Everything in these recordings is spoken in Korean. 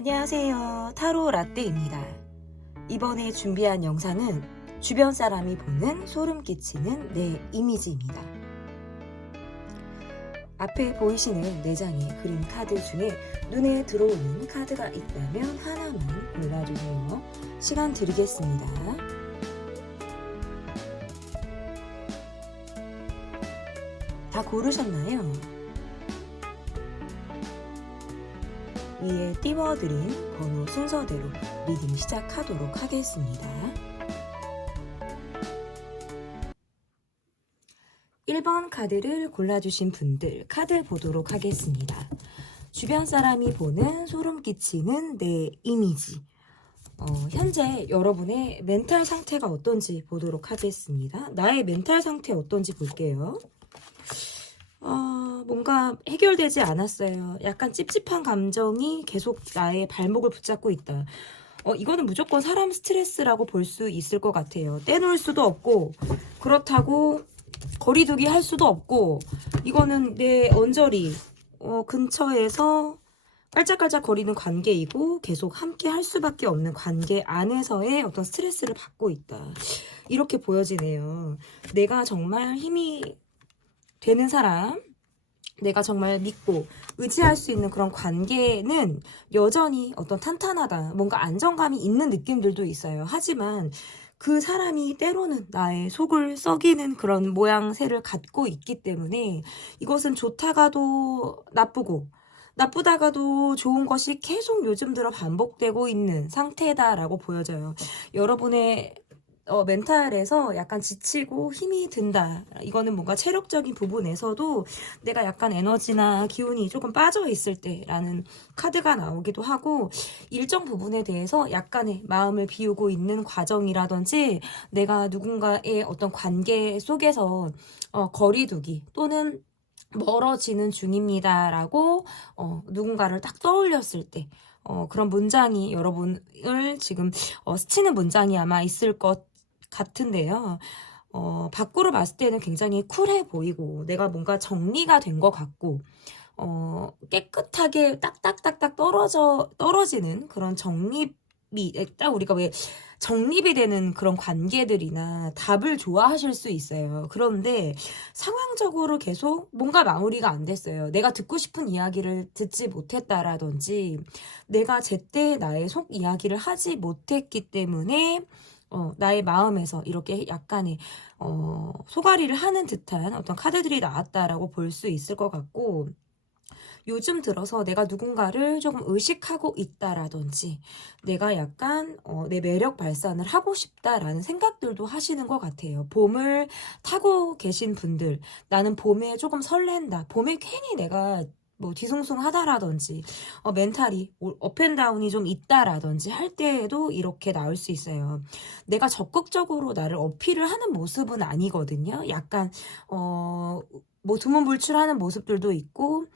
안녕하세요. 타로 라떼입니다. 이번에 준비한 영상은 주변 사람이 보는 소름 끼치는 내 이미지입니다. 앞에 보이시는 4장의 그림 카드 중에 눈에 들어오는 카드가 있다면 하나만 골라주세요. 시간 드리겠습니다. 다 고르셨나요? 위에 띄워드린 번호 순서대로 리딩 시작하도록 하겠습니다. 1번 카드를 골라주신 분들 카드 보도록 하겠습니다. 주변 사람이 보는 소름 끼치는 내 이미지. 현재 여러분의 멘탈 상태가 어떤지 보도록 하겠습니다. 나의 멘탈 상태 어떤지 볼게요. 뭔가 해결되지 않았어요. 약간 찝찝한 감정이 계속 나의 발목을 붙잡고 있다. 이거는 무조건 사람 스트레스라고 볼 수 있을 것 같아요. 떼놓을 수도 없고 그렇다고 거리두기 할 수도 없고 이거는 내 언저리 근처에서 깔짝깔짝 거리는 관계이고 계속 함께 할 수밖에 없는 관계 안에서의 어떤 스트레스를 받고 있다. 이렇게 보여지네요. 내가 정말 힘이 되는 사람, 내가 정말 믿고 의지할 수 있는 그런 관계는 여전히 어떤 탄탄하다, 뭔가 안정감이 있는 느낌들도 있어요. 하지만 그 사람이 때로는 나의 속을 썩이는 그런 모양새를 갖고 있기 때문에 이것은 좋다가도 나쁘고 나쁘다가도 좋은 것이 계속 요즘 들어 반복되고 있는 상태다라고 보여져요. 여러분의 멘탈에서 약간 지치고 힘이 든다. 이거는 뭔가 체력적인 부분에서도 내가 약간 에너지나 기운이 조금 빠져 있을 때라는 카드가 나오기도 하고 일정 부분에 대해서 약간의 마음을 비우고 있는 과정이라든지 내가 누군가의 어떤 관계 속에서 거리두기 또는 멀어지는 중입니다라고 누군가를 딱 떠올렸을 때 그런 문장이 여러분을 지금 스치는 문장이 아마 있을 것 같은데요. 밖으로 봤을 때는 굉장히 쿨해 보이고 내가 뭔가 정리가 된 것 같고 깨끗하게 딱딱딱딱 떨어지는 그런 정립이 딱 우리가 왜 정립이 되는 그런 관계들이나 답을 좋아하실 수 있어요. 그런데 상황적으로 계속 뭔가 마무리가 안 됐어요. 내가 듣고 싶은 이야기를 듣지 못했다라든지 내가 제때 나의 속 이야기를 하지 못했기 때문에 나의 마음에서 이렇게 약간의 소가리를 하는 듯한 어떤 카드들이 나왔다라고 볼 수 있을 것 같고 요즘 들어서 내가 누군가를 조금 의식하고 있다라든지 내가 약간 내 매력 발산을 하고 싶다라는 생각들도 하시는 것 같아요. 봄을 타고 계신 분들 나는 봄에 조금 설렌다. 봄에 괜히 내가 뭐 뒤숭숭하다라든지 멘탈이 업앤다운이 좀 있다라든지 할 때에도 이렇게 나올 수 있어요. 내가 적극적으로 나를 어필을 하는 모습은 아니거든요. 약간 뭐 두문불출하는 모습들도 있고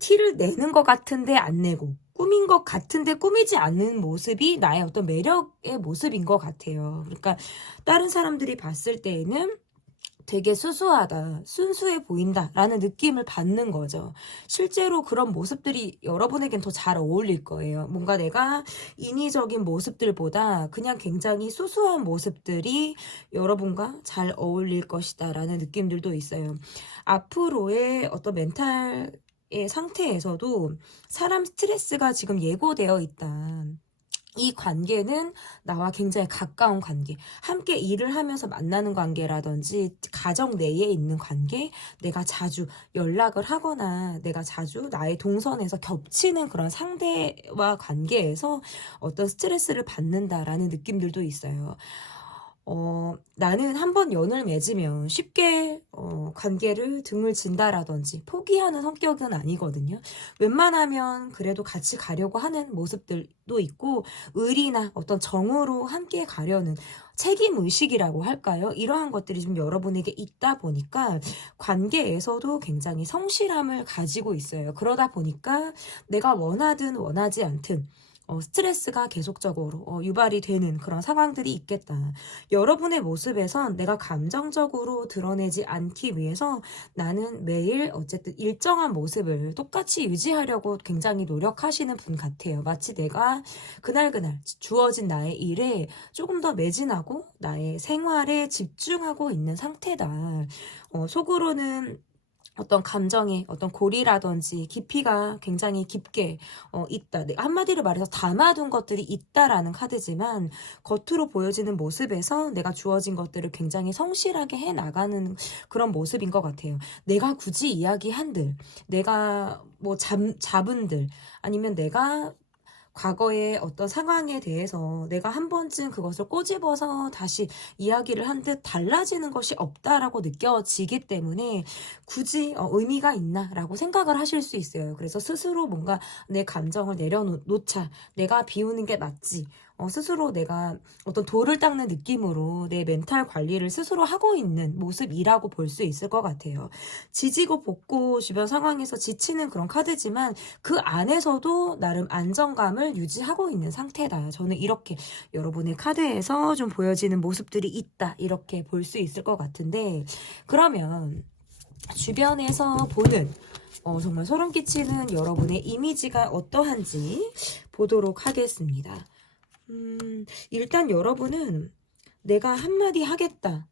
티를 내는 것 같은데 안 내고 꾸민 것 같은데 꾸미지 않는 모습이 나의 어떤 매력의 모습인 것 같아요. 그러니까 다른 사람들이 봤을 때에는 되게 수수하다, 순수해 보인다라는 느낌을 받는 거죠. 실제로 그런 모습들이 여러분에겐 더 잘 어울릴 거예요. 뭔가 내가 인위적인 모습들보다 그냥 굉장히 수수한 모습들이 여러분과 잘 어울릴 것이다라는 느낌들도 있어요. 앞으로의 어떤 멘탈 의 상태에서도 사람 스트레스가 지금 예고되어 있다. 이 관계는 나와 굉장히 가까운 관계, 함께 일을 하면서 만나는 관계라든지 가정 내에 있는 관계, 내가 자주 연락을 하거나 내가 자주 나의 동선에서 겹치는 그런 상대와 관계에서 어떤 스트레스를 받는다라는 느낌들도 있어요. 나는 한번 연을 맺으면 쉽게 관계를 등을 진다라든지 포기하는 성격은 아니거든요. 웬만하면 그래도 같이 가려고 하는 모습들도 있고 의리나 어떤 정으로 함께 가려는 책임의식이라고 할까요? 이러한 것들이 좀 여러분에게 있다 보니까 관계에서도 굉장히 성실함을 가지고 있어요. 그러다 보니까 내가 원하든 원하지 않든 스트레스가 계속적으로 유발이 되는 그런 상황들이 있겠다. 여러분의 모습에선 내가 감정적으로 드러내지 않기 위해서 나는 매일 어쨌든 일정한 모습을 똑같이 유지하려고 굉장히 노력하시는 분 같아요. 마치 내가 그날그날 주어진 나의 일에 조금 더 매진하고 나의 생활에 집중하고 있는 상태다. 속으로는 어떤 감정의 어떤 골이라든지 깊이가 굉장히 깊게 있다. 한마디로 말해서 담아둔 것들이 있다라는 카드지만 겉으로 보여지는 모습에서 내가 주어진 것들을 굉장히 성실하게 해 나가는 그런 모습인 것 같아요. 내가 굳이 이야기한들, 내가 뭐 잡은들, 아니면 내가 과거의 어떤 상황에 대해서 내가 한 번쯤 그것을 꼬집어서 다시 이야기를 한 듯 달라지는 것이 없다라고 느껴지기 때문에 굳이 의미가 있나라고 생각을 하실 수 있어요. 그래서 스스로 뭔가 내 감정을 내려놓자. 내가 비우는 게 맞지. 스스로 내가 어떤 돌을 닦는 느낌으로 내 멘탈 관리를 스스로 하고 있는 모습이라고 볼 수 있을 것 같아요. 지지고 볶고 주변 상황에서 지치는 그런 카드지만 그 안에서도 나름 안정감을 유지하고 있는 상태다. 저는 이렇게 여러분의 카드에서 좀 보여지는 모습들이 있다. 이렇게 볼 수 있을 것 같은데, 그러면 주변에서 보는 정말 소름 끼치는 여러분의 이미지가 어떠한지 보도록 하겠습니다. 일단 여러분은 내가 한마디 하겠다.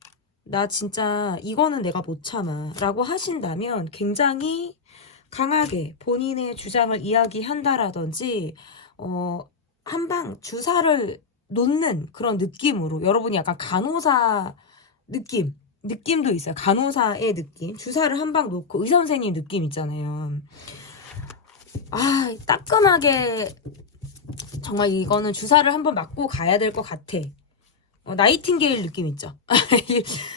나 진짜 이거는 내가 못 참아 라고 하신다면 굉장히 강하게 본인의 주장을 이야기한다라든지 한방 주사를 놓는 그런 느낌으로, 여러분이 약간 간호사 느낌도 있어요. 간호사의 느낌, 주사를 한 방 놓고 의사 선생님 느낌 있잖아요. 따끔하게 정말 이거는 주사를 한번 맞고 가야 될 것 같아. 나이팅게일 느낌 있죠?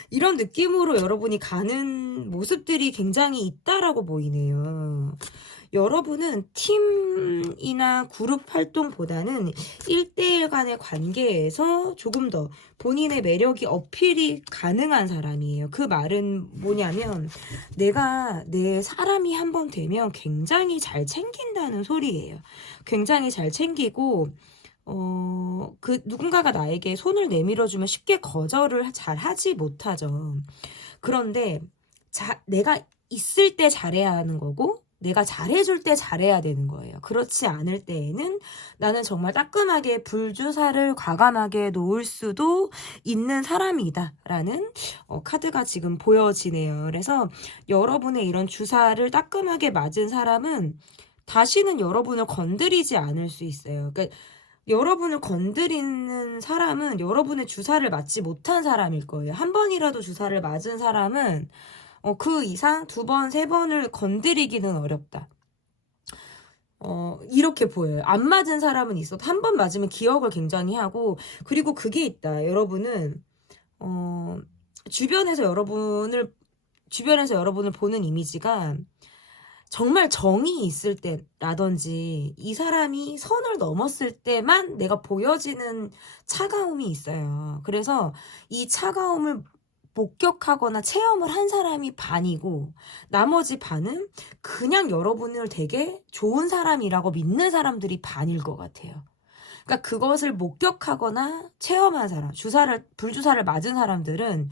이런 느낌으로 여러분이 가는 모습들이 굉장히 있다라고 보이네요. 여러분은 팀이나 그룹 활동보다는 1대1 간의 관계에서 조금 더 본인의 매력이 어필이 가능한 사람이에요. 그 말은 뭐냐면 내가 내 사람이 한번 되면 굉장히 잘 챙긴다는 소리예요. 굉장히 잘 챙기고 그 누군가가 나에게 손을 내밀어주면 쉽게 거절을 잘 하지 못하죠. 그런데 내가 있을 때 잘해야 하는 거고 내가 잘해줄 때 잘해야 되는 거예요. 그렇지 않을 때에는 나는 정말 따끔하게 불주사를 과감하게 놓을 수도 있는 사람이다 라는 카드가 지금 보여지네요. 그래서 여러분의 이런 주사를 따끔하게 맞은 사람은 다시는 여러분을 건드리지 않을 수 있어요. 그러니까 여러분을 건드리는 사람은 여러분의 주사를 맞지 못한 사람일 거예요. 한 번이라도 주사를 맞은 사람은 그 이상 2번, 3번을 건드리기는 어렵다. 이렇게 보여요. 안 맞은 사람은 있어도 한 번 맞으면 기억을 굉장히 하고, 그리고 그게 있다. 여러분은 주변에서 여러분을 보는 이미지가 정말 정이 있을 때라든지 이 사람이 선을 넘었을 때만 내가 보여지는 차가움이 있어요. 그래서 이 차가움을 목격하거나 체험을 한 사람이 반이고 나머지 반은 그냥 여러분을 되게 좋은 사람이라고 믿는 사람들이 반일 것 같아요. 그러니까 그것을 목격하거나 체험한 사람, 불주사를 맞은 사람들은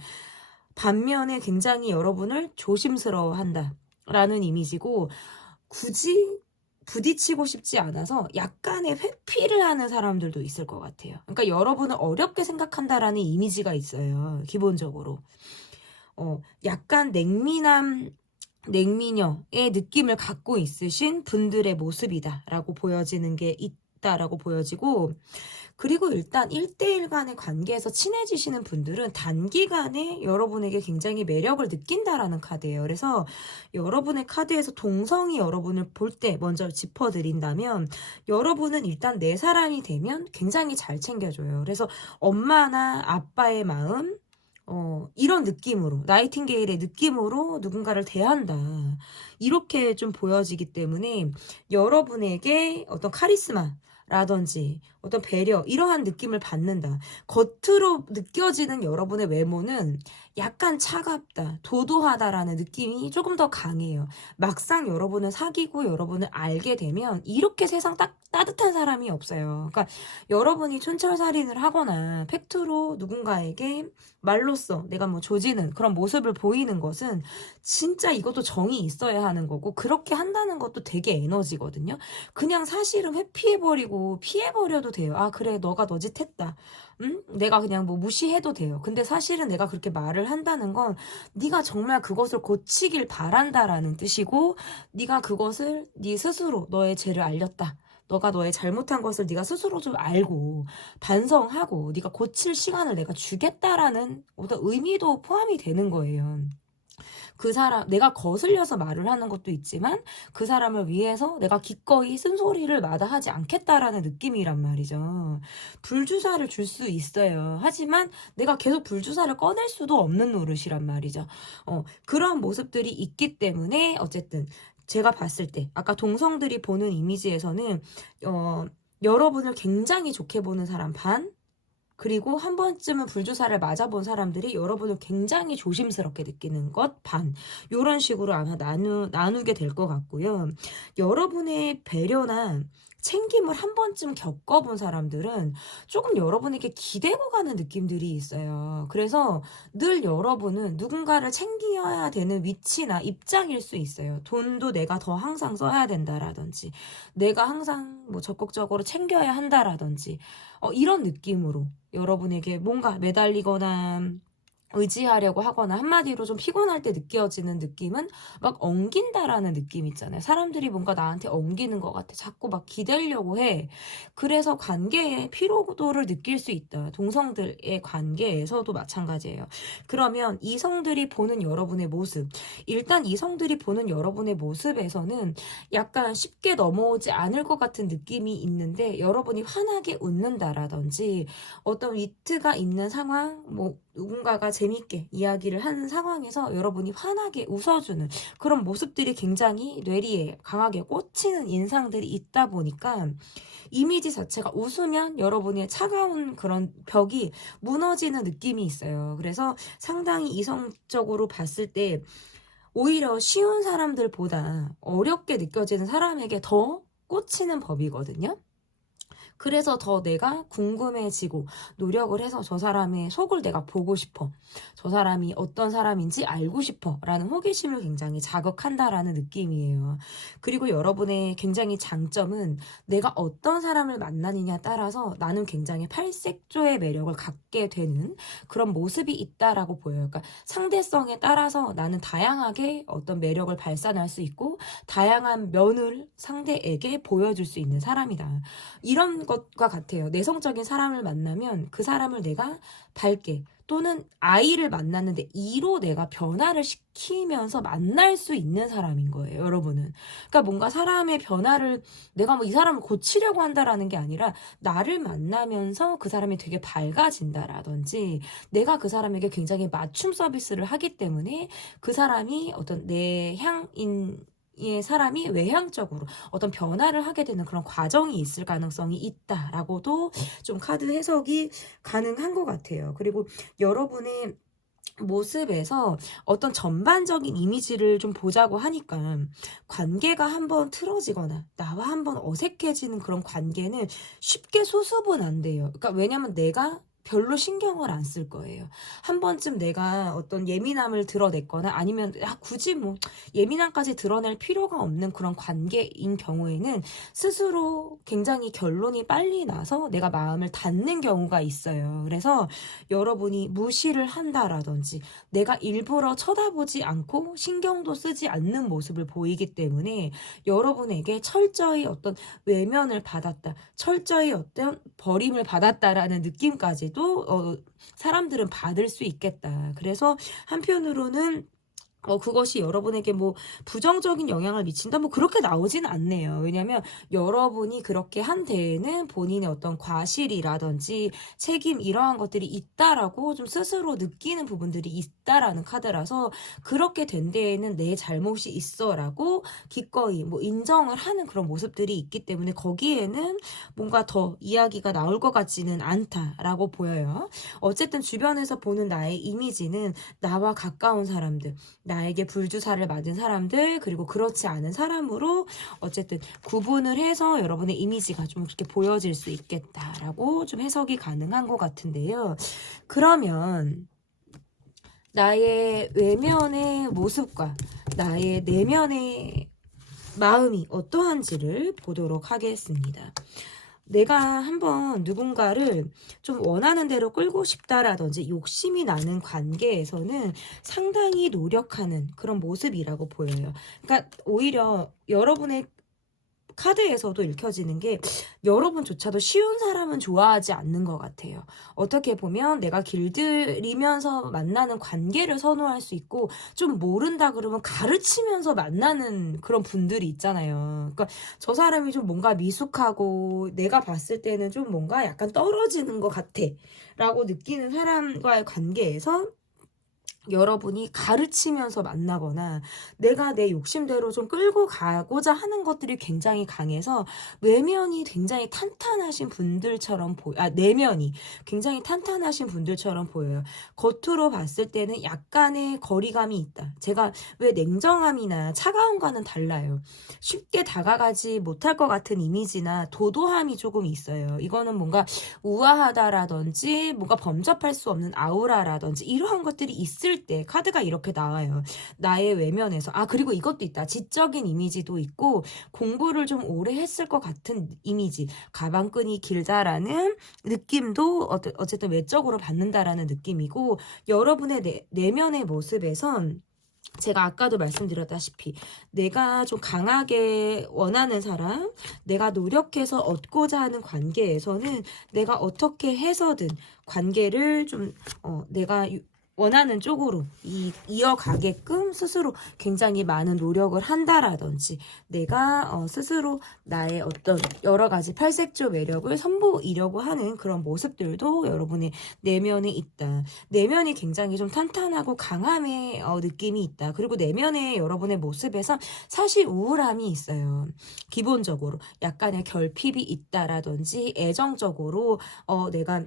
반면에 굉장히 여러분을 조심스러워한다 라는 이미지고, 굳이 부딪히고 싶지 않아서 약간의 회피를 하는 사람들도 있을 것 같아요. 그러니까 여러분을 어렵게 생각한다라는 이미지가 있어요. 기본적으로 약간 냉미녀의 느낌을 갖고 있으신 분들의 모습이다 라고 보여지는 게 있다라고 보여지고, 그리고 일단 1대1 간의 관계에서 친해지시는 분들은 단기간에 여러분에게 굉장히 매력을 느낀다라는 카드예요. 그래서 여러분의 카드에서 동성이 여러분을 볼 때 먼저 짚어드린다면, 여러분은 일단 내 사람이 되면 굉장히 잘 챙겨줘요. 그래서 엄마나 아빠의 마음, 이런 느낌으로, 나이팅게일의 느낌으로 누군가를 대한다. 이렇게 좀 보여지기 때문에 여러분에게 어떤 카리스마, 라든지 어떤 배려 이러한 느낌을 받는다. 겉으로 느껴지는 여러분의 외모는 약간 차갑다, 도도하다라는 느낌이 조금 더 강해요. 막상 여러분을 사귀고 여러분을 알게 되면 이렇게 세상 딱 따뜻한 사람이 없어요. 그러니까 여러분이 촌철살인을 하거나 팩트로 누군가에게 말로써 내가 뭐 조지는 그런 모습을 보이는 것은 진짜 이것도 정이 있어야 하는 거고, 그렇게 한다는 것도 되게 에너지거든요. 그냥 사실은 회피해버리고 피해버려도 돼요. 아, 그래, 너가 너 짓 했다. 응? 내가 그냥 뭐 무시해도 돼요. 근데 사실은 내가 그렇게 말을 한다는 건 네가 정말 그것을 고치길 바란다라는 뜻이고, 네가 그것을 네 스스로 너의 죄를 알렸다. 너가 너의 잘못한 것을 네가 스스로 좀 알고 반성하고 네가 고칠 시간을 내가 주겠다라는 어떤 의미도 포함이 되는 거예요. 그 사람, 내가 거슬려서 말을 하는 것도 있지만 그 사람을 위해서 내가 기꺼이 쓴소리를 마다하지 않겠다라는 느낌이란 말이죠. 불주사를 줄 수 있어요. 하지만 내가 계속 불주사를 꺼낼 수도 없는 노릇이란 말이죠. 그런 모습들이 있기 때문에 어쨌든 제가 봤을 때 아까 동성들이 보는 이미지에서는 여러분을 굉장히 좋게 보는 사람 반, 그리고 한 번쯤은 불주사를 맞아본 사람들이 여러분을 굉장히 조심스럽게 느끼는 것 반, 요런 식으로 아마 나누게 될 것 같고요. 여러분의 배려나 챙김을 한 번쯤 겪어본 사람들은 조금 여러분에게 기대고 가는 느낌들이 있어요. 그래서 늘 여러분은 누군가를 챙겨야 되는 위치나 입장일 수 있어요. 돈도 내가 더 항상 써야 된다라든지, 내가 항상 뭐 적극적으로 챙겨야 한다라든지, 이런 느낌으로 여러분에게 뭔가 매달리거나 의지하려고 하거나, 한마디로 좀 피곤할 때 느껴지는 느낌은 막 엉긴다라는 느낌 있잖아요. 사람들이 뭔가 나한테 엉기는 것 같아. 자꾸 막 기대려고 해. 그래서 관계에 피로도를 느낄 수 있다. 동성들의 관계에서도 마찬가지예요. 그러면 이성들이 보는 여러분의 모습, 일단 이성들이 보는 여러분의 모습에서는 약간 쉽게 넘어오지 않을 것 같은 느낌이 있는데, 여러분이 환하게 웃는다라든지 어떤 위트가 있는 상황, 뭐 누군가가 재미있게 이야기를 하는 상황에서 여러분이 환하게 웃어주는 그런 모습들이 굉장히 뇌리에 강하게 꽂히는 인상들이 있다 보니까 이미지 자체가 웃으면 여러분의 차가운 그런 벽이 무너지는 느낌이 있어요. 그래서 상당히 이성적으로 봤을 때 오히려 쉬운 사람들보다 어렵게 느껴지는 사람에게 더 꽂히는 법이거든요. 그래서 더 내가 궁금해지고 노력을 해서 저 사람의 속을 내가 보고 싶어. 저 사람이 어떤 사람인지 알고 싶어. 라는 호기심을 굉장히 자극한다라는 느낌이에요. 그리고 여러분의 굉장히 장점은 내가 어떤 사람을 만나느냐에 따라서 나는 굉장히 팔색조의 매력을 갖게 되는 그런 모습이 있다라고 보여요. 그러니까 상대성에 따라서 나는 다양하게 어떤 매력을 발산할 수 있고 다양한 면을 상대에게 보여줄 수 있는 사람이다. 이런 것과 같아요. 내성적인 사람을 만나면 그 사람을 내가 밝게, 또는 아이를 만났는데 이로 내가 변화를 시키면서 만날 수 있는 사람인 거예요, 여러분은. 그러니까 뭔가 사람의 변화를 내가 뭐 이 사람을 고치려고 한다라는 게 아니라 나를 만나면서 그 사람이 되게 밝아진다라든지, 내가 그 사람에게 굉장히 맞춤 서비스를 하기 때문에 그 사람이 어떤 내 향인 이 사람이 외향적으로 어떤 변화를 하게 되는 그런 과정이 있을 가능성이 있다라고도 좀 카드 해석이 가능한 것 같아요. 그리고 여러분의 모습에서 어떤 전반적인 이미지를 좀 보자고 하니까, 관계가 한번 틀어지거나 나와 한번 어색해지는 그런 관계는 쉽게 수습은 안 돼요. 그러니까 왜냐면 내가 별로 신경을 안 쓸 거예요. 한 번쯤 내가 어떤 예민함을 드러냈거나 아니면 굳이 뭐 예민함까지 드러낼 필요가 없는 그런 관계인 경우에는 스스로 굉장히 결론이 빨리 나서 내가 마음을 닫는 경우가 있어요. 그래서 여러분이 무시를 한다라든지 내가 일부러 쳐다보지 않고 신경도 쓰지 않는 모습을 보이기 때문에 여러분에게 철저히 어떤 외면을 받았다, 철저히 어떤 버림을 받았다라는 느낌까지도 사람들은 받을 수 있겠다. 그래서 한편으로는 그것이 여러분에게 뭐 부정적인 영향을 미친다 뭐 그렇게 나오진 않네요. 왜냐면 여러분이 그렇게 한 데에는 본인의 어떤 과실이라든지 책임 이러한 것들이 있다라고 좀 스스로 느끼는 부분들이 있다라는 카드라서 그렇게 된 데에는 내 잘못이 있어라고 기꺼이 뭐 인정을 하는 그런 모습들이 있기 때문에 거기에는 뭔가 더 이야기가 나올 것 같지는 않다라고 보여요. 어쨌든 주변에서 보는 나의 이미지는 나와 가까운 사람들, 나에게 불주사를 맞은 사람들, 그리고 그렇지 않은 사람으로 어쨌든 구분을 해서 여러분의 이미지가 좀 그렇게 보여질 수 있겠다라고 좀 해석이 가능한 것 같은데요. 그러면 나의 외면의 모습과 나의 내면의 마음이 어떠한지를 보도록 하겠습니다. 내가 한번 누군가를 좀 원하는 대로 끌고 싶다라든지 욕심이 나는 관계에서는 상당히 노력하는 그런 모습이라고 보여요. 그러니까 오히려 여러분의 카드에서도 읽혀지는 게 여러분조차도 쉬운 사람은 좋아하지 않는 것 같아요. 어떻게 보면 내가 길들이면서 만나는 관계를 선호할 수 있고 좀 모른다 그러면 가르치면서 만나는 그런 분들이 있잖아요. 그러니까 저 사람이 좀 뭔가 미숙하고 내가 봤을 때는 좀 뭔가 약간 떨어지는 것 같아 라고 느끼는 사람과의 관계에서 여러분이 가르치면서 만나거나 내가 내 욕심대로 좀 끌고 가고자 하는 것들이 굉장히 강해서 외면이 굉장히 탄탄하신 분들처럼 내면이 굉장히 탄탄하신 분들처럼 보여요. 겉으로 봤을 때는 약간의 거리감이 있다. 제가 왜 냉정함이나 차가움과는 달라요. 쉽게 다가가지 못할 것 같은 이미지나 도도함이 조금 있어요. 이거는 뭔가 우아하다라든지 뭔가 범접할 수 없는 아우라라든지 이러한 것들이 있을 때 카드가 이렇게 나와요. 나의 외면에서. 그리고 이것도 있다. 지적인 이미지도 있고 공부를 좀 오래 했을 것 같은 이미지. 가방끈이 길다라는 느낌도 어쨌든 외적으로 받는다라는 느낌이고 여러분의 내면의 모습에선 제가 아까도 말씀드렸다시피 내가 좀 강하게 원하는 사람, 내가 노력해서 얻고자 하는 관계에서는 내가 어떻게 해서든 관계를 좀 내가 원하는 쪽으로 이어가게끔 스스로 굉장히 많은 노력을 한다라든지 내가 스스로 나의 어떤 여러 가지 팔색조 매력을 선보이려고 하는 그런 모습들도 여러분의 내면에 있다. 내면이 굉장히 좀 탄탄하고 강함의 느낌이 있다. 그리고 내면의 여러분의 모습에서 사실 우울함이 있어요. 기본적으로 약간의 결핍이 있다라든지 애정적으로 내가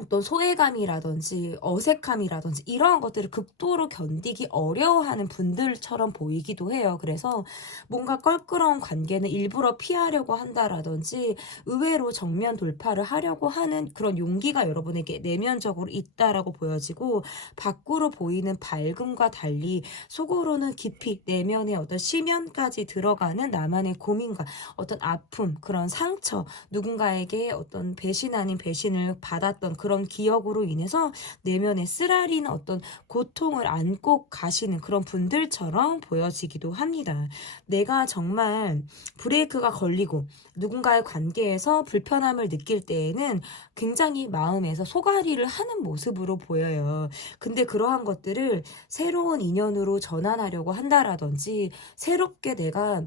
어떤 소외감이라든지 어색함이라든지 이러한 것들을 극도로 견디기 어려워하는 분들처럼 보이기도 해요. 그래서 뭔가 껄끄러운 관계는 일부러 피하려고 한다라든지 의외로 정면 돌파를 하려고 하는 그런 용기가 여러분에게 내면적으로 있다라고 보여지고 밖으로 보이는 밝음과 달리 속으로는 깊이 내면의 어떤 심연까지 들어가는 나만의 고민과 어떤 아픔, 그런 상처, 누군가에게 어떤 배신 아닌 배신을 받았던 그런 기억으로 인해서 내면에 쓰라리는 어떤 고통을 안고 가시는 그런 분들처럼 보여지기도 합니다. 내가 정말 브레이크가 걸리고 누군가의 관계에서 불편함을 느낄 때에는 굉장히 마음에서 소가리를 하는 모습으로 보여요. 근데 그러한 것들을 새로운 인연으로 전환하려고 한다라든지 새롭게 내가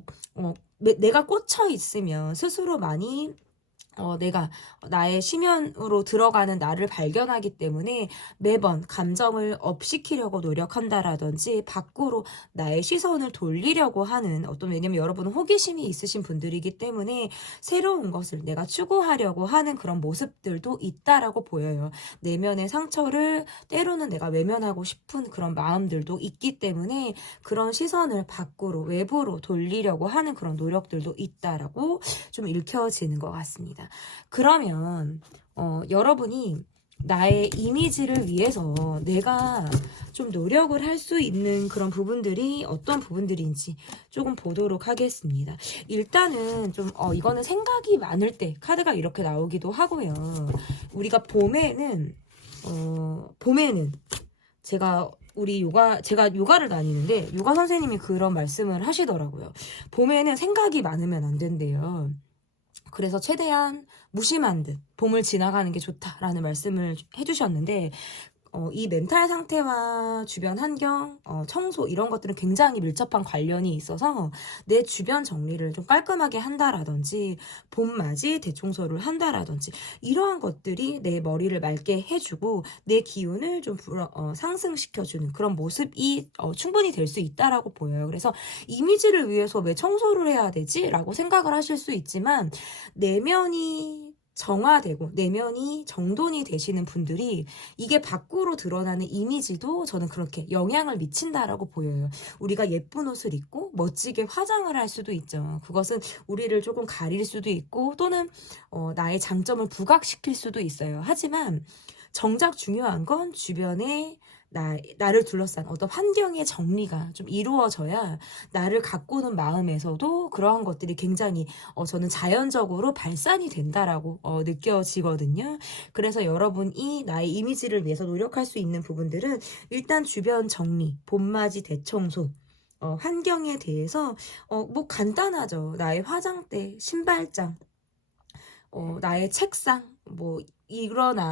꽂혀 있으면 스스로 많이 내가 나의 심연으로 들어가는 나를 발견하기 때문에 매번 감정을 업시키려고 노력한다라든지 밖으로 나의 시선을 돌리려고 하는 왜냐면 여러분은 호기심이 있으신 분들이기 때문에 새로운 것을 내가 추구하려고 하는 그런 모습들도 있다라고 보여요. 내면의 상처를 때로는 내가 외면하고 싶은 그런 마음들도 있기 때문에 그런 시선을 밖으로 외부로 돌리려고 하는 그런 노력들도 있다라고 좀 읽혀지는 것 같습니다. 그러면 여러분이 나의 이미지를 위해서 내가 좀 노력을 할 수 있는 그런 부분들이 어떤 부분들인지 조금 보도록 하겠습니다. 일단은 좀 이거는 생각이 많을 때 카드가 이렇게 나오기도 하고요. 우리가 봄에는 제가 요가를 다니는데 요가 선생님이 그런 말씀을 하시더라고요. 봄에는 생각이 많으면 안 된대요. 그래서 최대한 무심한 듯 봄을 지나가는 게 좋다라는 말씀을 해주셨는데 이 멘탈 상태와 주변 환경, 청소 이런 것들은 굉장히 밀접한 관련이 있어서 내 주변 정리를 좀 깔끔하게 한다라든지 봄맞이 대청소를 한다라든지 이러한 것들이 내 머리를 맑게 해주고 내 기운을 좀 상승시켜주는 그런 모습이 충분히 될 수 있다라고 보여요. 그래서 이미지를 위해서 왜 청소를 해야 되지? 라고 생각을 하실 수 있지만 내면이 정화되고 내면이 정돈이 되시는 분들이 이게 밖으로 드러나는 이미지도 저는 그렇게 영향을 미친다라고 보여요. 우리가 예쁜 옷을 입고 멋지게 화장을 할 수도 있죠. 그것은 우리를 조금 가릴 수도 있고 또는 나의 장점을 부각시킬 수도 있어요. 하지만 정작 중요한 건 주변에 나를 둘러싼 어떤 환경의 정리가 좀 이루어져야 나를 가꾸는 마음에서도 그러한 것들이 굉장히 저는 자연적으로 발산이 된다라고 느껴지거든요. 그래서 여러분이 나의 이미지를 위해서 노력할 수 있는 부분들은 일단 주변 정리, 봄맞이 대청소, 환경에 대해서 뭐 간단하죠. 나의 화장대, 신발장, 나의 책상, 뭐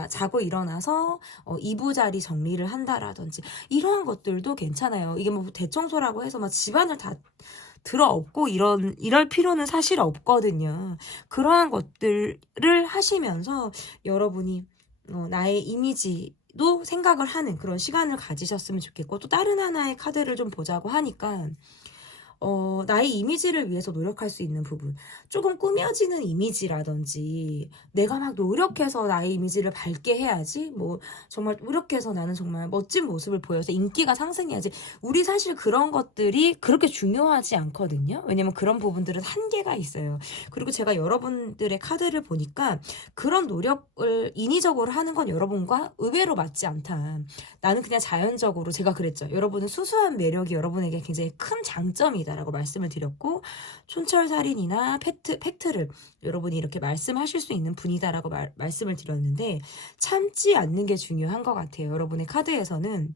자고 일어나서 이부자리 정리를 한다라든지 이러한 것들도 괜찮아요. 이게 뭐 대청소라고 해서 막 집안을 다 들어엎고 이럴 필요는 사실 없거든요. 그러한 것들을 하시면서 여러분이 나의 이미지도 생각을 하는 그런 시간을 가지셨으면 좋겠고 또 다른 하나의 카드를 좀 보자고 하니까 나의 이미지를 위해서 노력할 수 있는 부분. 조금 꾸며지는 이미지라든지, 내가 막 노력해서 나의 이미지를 밝게 해야지, 뭐, 정말 노력해서 나는 정말 멋진 모습을 보여서 인기가 상승해야지. 우리 사실 그런 것들이 그렇게 중요하지 않거든요. 왜냐면 그런 부분들은 한계가 있어요. 그리고 제가 여러분들의 카드를 보니까 그런 노력을 인위적으로 하는 건 여러분과 의외로 맞지 않다. 나는 그냥 자연적으로, 제가 그랬죠. 여러분은 수수한 매력이 여러분에게 굉장히 큰 장점이다. 라고 말씀을 드렸고 촌철살인이나 팩트를 여러분이 이렇게 말씀하실 수 있는 분이다라고 말씀을 드렸는데 참지 않는 게 중요한 것 같아요. 여러분의 카드에서는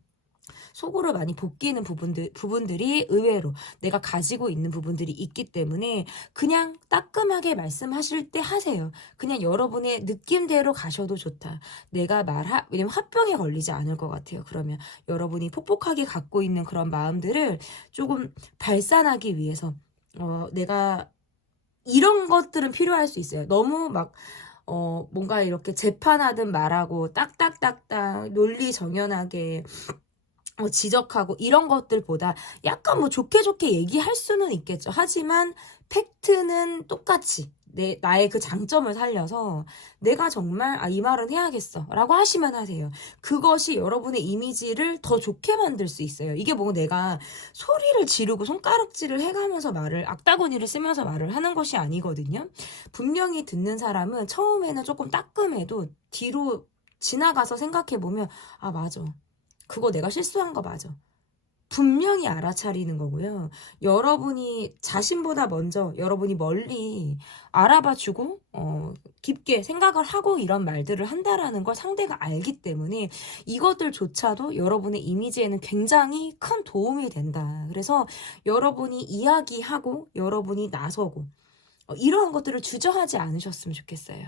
속으로 많이 볶이는 부분들이 의외로 내가 가지고 있는 부분들이 있기 때문에 그냥 따끔하게 말씀하실 때 하세요. 그냥 여러분의 느낌대로 가셔도 좋다. 왜냐면 화병에 걸리지 않을 것 같아요. 그러면 여러분이 폭폭하게 갖고 있는 그런 마음들을 조금 발산하기 위해서 내가 이런 것들은 필요할 수 있어요. 너무 막 뭔가 이렇게 재판하듯 말하고 딱딱딱딱 논리정연하게 지적하고 이런 것들보다 약간 뭐 좋게 얘기할 수는 있겠죠. 하지만 팩트는 똑같이 나의 그 장점을 살려서 내가 정말 이 말은 해야겠어 라고 하시면 하세요. 그것이 여러분의 이미지를 더 좋게 만들 수 있어요. 이게 뭐 내가 소리를 지르고 손가락질을 해가면서 악다구니를 쓰면서 말을 하는 것이 아니거든요. 분명히 듣는 사람은 처음에는 조금 따끔해도 뒤로 지나가서 생각해보면 맞아. 그거 내가 실수한 거 맞아. 분명히 알아차리는 거고요. 여러분이 자신보다 먼저 여러분이 멀리 알아봐주고 깊게 생각을 하고 이런 말들을 한다라는 걸 상대가 알기 때문에 이것들조차도 여러분의 이미지에는 굉장히 큰 도움이 된다. 그래서 여러분이 이야기하고 여러분이 나서고 이러한 것들을 주저하지 않으셨으면 좋겠어요.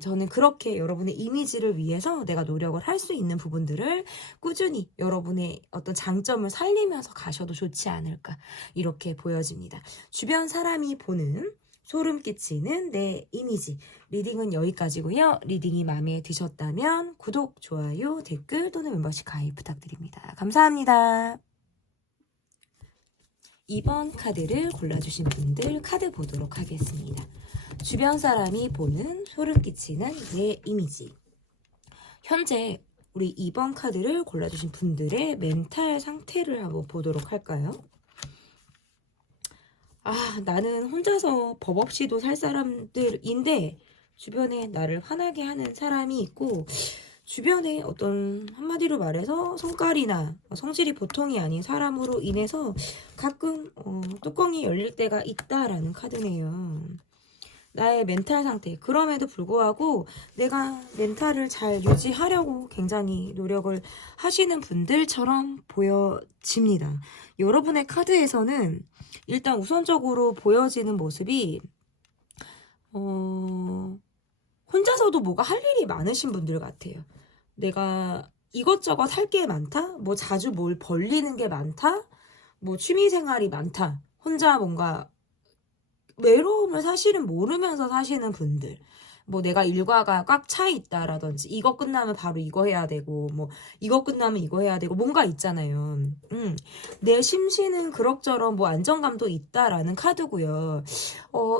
저는 그렇게 여러분의 이미지를 위해서 내가 노력을 할 수 있는 부분들을 꾸준히 여러분의 어떤 장점을 살리면서 가셔도 좋지 않을까 이렇게 보여집니다. 주변 사람이 보는 소름 끼치는 내 이미지 리딩은 여기까지고요. 리딩이 마음에 드셨다면 구독, 좋아요, 댓글 또는 멤버십 가입 부탁드립니다. 감사합니다. 2번 카드를 골라주신 분들 카드 보도록 하겠습니다. 주변 사람이 보는 소름 끼치는 내 이미지. 현재 우리 2번 카드를 골라주신 분들의 멘탈 상태를 한번 보도록 할까요? 나는 혼자서 법 없이도 살 사람들인데 주변에 나를 화나게 하는 사람이 있고 주변에 어떤 한마디로 말해서 성깔이나 성질이 보통이 아닌 사람으로 인해서 가끔 뚜껑이 열릴 때가 있다라는 카드네요. 나의 멘탈 상태. 그럼에도 불구하고 내가 멘탈을 잘 유지하려고 굉장히 노력을 하시는 분들처럼 보여집니다. 여러분의 카드에서는 일단 우선적으로 보여지는 모습이 혼자서도 뭐가 할 일이 많으신 분들 같아요. 내가 이것저것 할 게 많다? 뭐 자주 뭘 벌리는 게 많다? 뭐 취미 생활이 많다. 혼자 뭔가 외로움을 사실은 모르면서 사시는 분들. 뭐 내가 일과가 꽉 차 있다라든지 이거 끝나면 바로 이거 해야 되고 뭐 이거 끝나면 이거 해야 되고 뭔가 있잖아요. 내 심신은 그럭저럭 뭐 안정감도 있다라는 카드고요.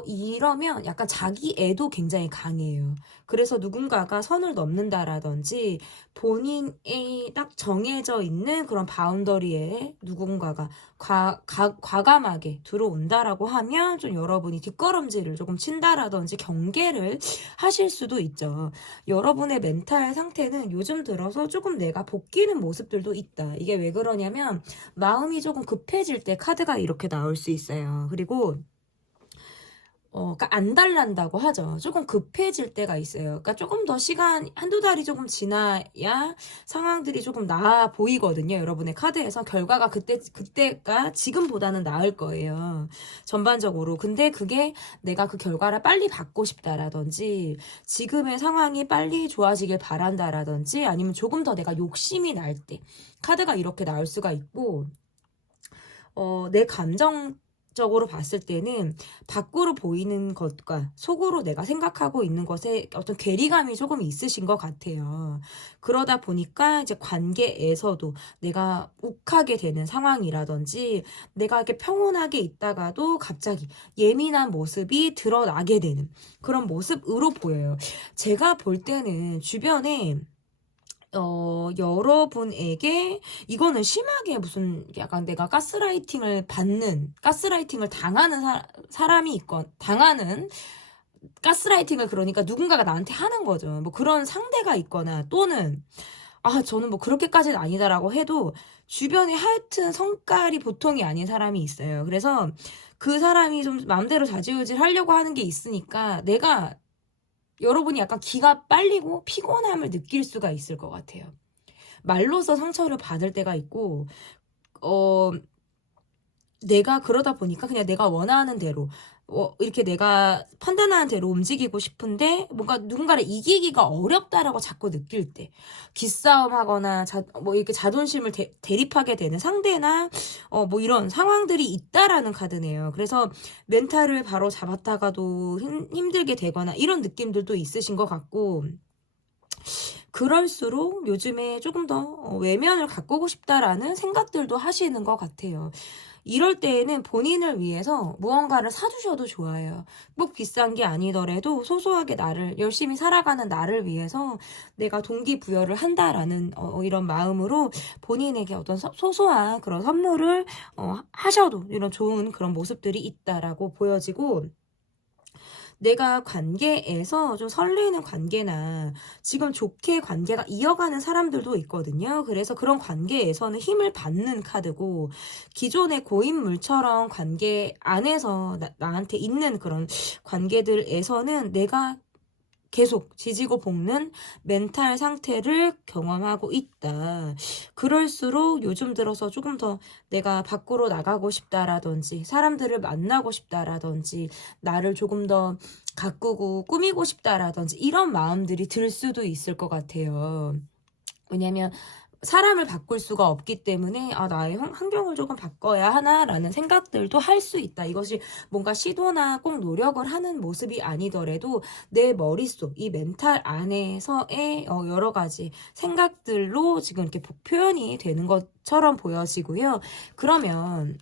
이러면 약간 자기 애도 굉장히 강해요. 그래서 누군가가 선을 넘는다라든지 본인이 딱 정해져 있는 그런 바운더리에 누군가가 과감하게 들어온다라고 하면 좀 여러분이 뒷걸음질을 조금 친다라든지 경계를 하실 수도 있죠. 여러분의 멘탈 상태는 요즘 들어서 조금 내가 볶이는 모습들도 있다. 이게 왜 그러냐면 마음이 조금 급해질 때 카드가 이렇게 나올 수 있어요. 그리고 그러니까 안달난다고 하죠. 조금 급해질 때가 있어요. 그러니까 조금 더 시간, 한두 달이 조금 지나야 상황들이 조금 나아 보이거든요. 여러분의 카드에서 결과가 그때가 지금보다는 나을 거예요. 전반적으로. 근데 그게 내가 그 결과를 빨리 받고 싶다라든지, 지금의 상황이 빨리 좋아지길 바란다라든지, 아니면 조금 더 내가 욕심이 날 때, 카드가 이렇게 나올 수가 있고, 내 감정, 적으로 봤을 때는 밖으로 보이는 것과 속으로 내가 생각하고 있는 것에 어떤 괴리감이 조금 있으신 것 같아요. 그러다 보니까 이제 관계에서도 내가 욱하게 되는 상황이라든지 내가 이렇게 평온하게 있다가도 갑자기 예민한 모습이 드러나게 되는 그런 모습으로 보여요. 제가 볼 때는 주변에 여러분에게 이거는 심하게 무슨 약간 내가 가스라이팅을 당하는 사람이 당하는 가스라이팅을 그러니까 누군가가 나한테 하는 거죠. 뭐 그런 상대가 있거나 또는 저는 뭐 그렇게까지는 아니다라고 해도 주변에 하여튼 성깔이 보통이 아닌 사람이 있어요. 그래서 그 사람이 좀 마음대로 좌지우지 하려고 하는 게 있으니까 여러분이 약간 기가 빨리고 피곤함을 느낄 수가 있을 것 같아요. 말로서 상처를 받을 때가 있고, 내가 그러다 보니까 그냥 내가 원하는 대로, 이렇게 내가 판단하는 대로 움직이고 싶은데, 뭔가 누군가를 이기기가 어렵다라고 자꾸 느낄 때, 기싸움 하거나, 뭐 이렇게 자존심을 대립하게 되는 상대나, 뭐 이런 상황들이 있다라는 카드네요. 그래서 멘탈을 바로 잡았다가도 힘들게 되거나, 이런 느낌들도 있으신 것 같고, 그럴수록 요즘에 조금 더 외면을 가꾸고 싶다라는 생각들도 하시는 것 같아요. 이럴 때에는 본인을 위해서 무언가를 사주셔도 좋아요. 꼭 비싼 게 아니더라도 소소하게 열심히 살아가는 나를 위해서 내가 동기부여를 한다라는 이런 마음으로 본인에게 어떤 소소한 그런 선물을 하셔도 이런 좋은 그런 모습들이 있다라고 보여지고, 내가 관계에서 좀 설레는 관계나 지금 좋게 관계가 이어가는 사람들도 있거든요. 그래서 그런 관계에서는 힘을 받는 카드고, 기존의 고인물처럼 관계 안에서 나한테 있는 그런 관계들에서는 내가 계속 지지고 볶는 멘탈 상태를 경험하고 있다. 그럴수록 요즘 들어서 조금 더 내가 밖으로 나가고 싶다라든지 사람들을 만나고 싶다라든지 나를 조금 더 가꾸고 꾸미고 싶다라든지 이런 마음들이 들 수도 있을 것 같아요. 왜냐면 사람을 바꿀 수가 없기 때문에 나의 환경을 조금 바꿔야 하나라는 생각들도 할 수 있다. 이것이 뭔가 시도나 꼭 노력을 하는 모습이 아니더라도 내 머릿속, 이 멘탈 안에서의 여러 가지 생각들로 지금 이렇게 표현이 되는 것처럼 보여지고요. 그러면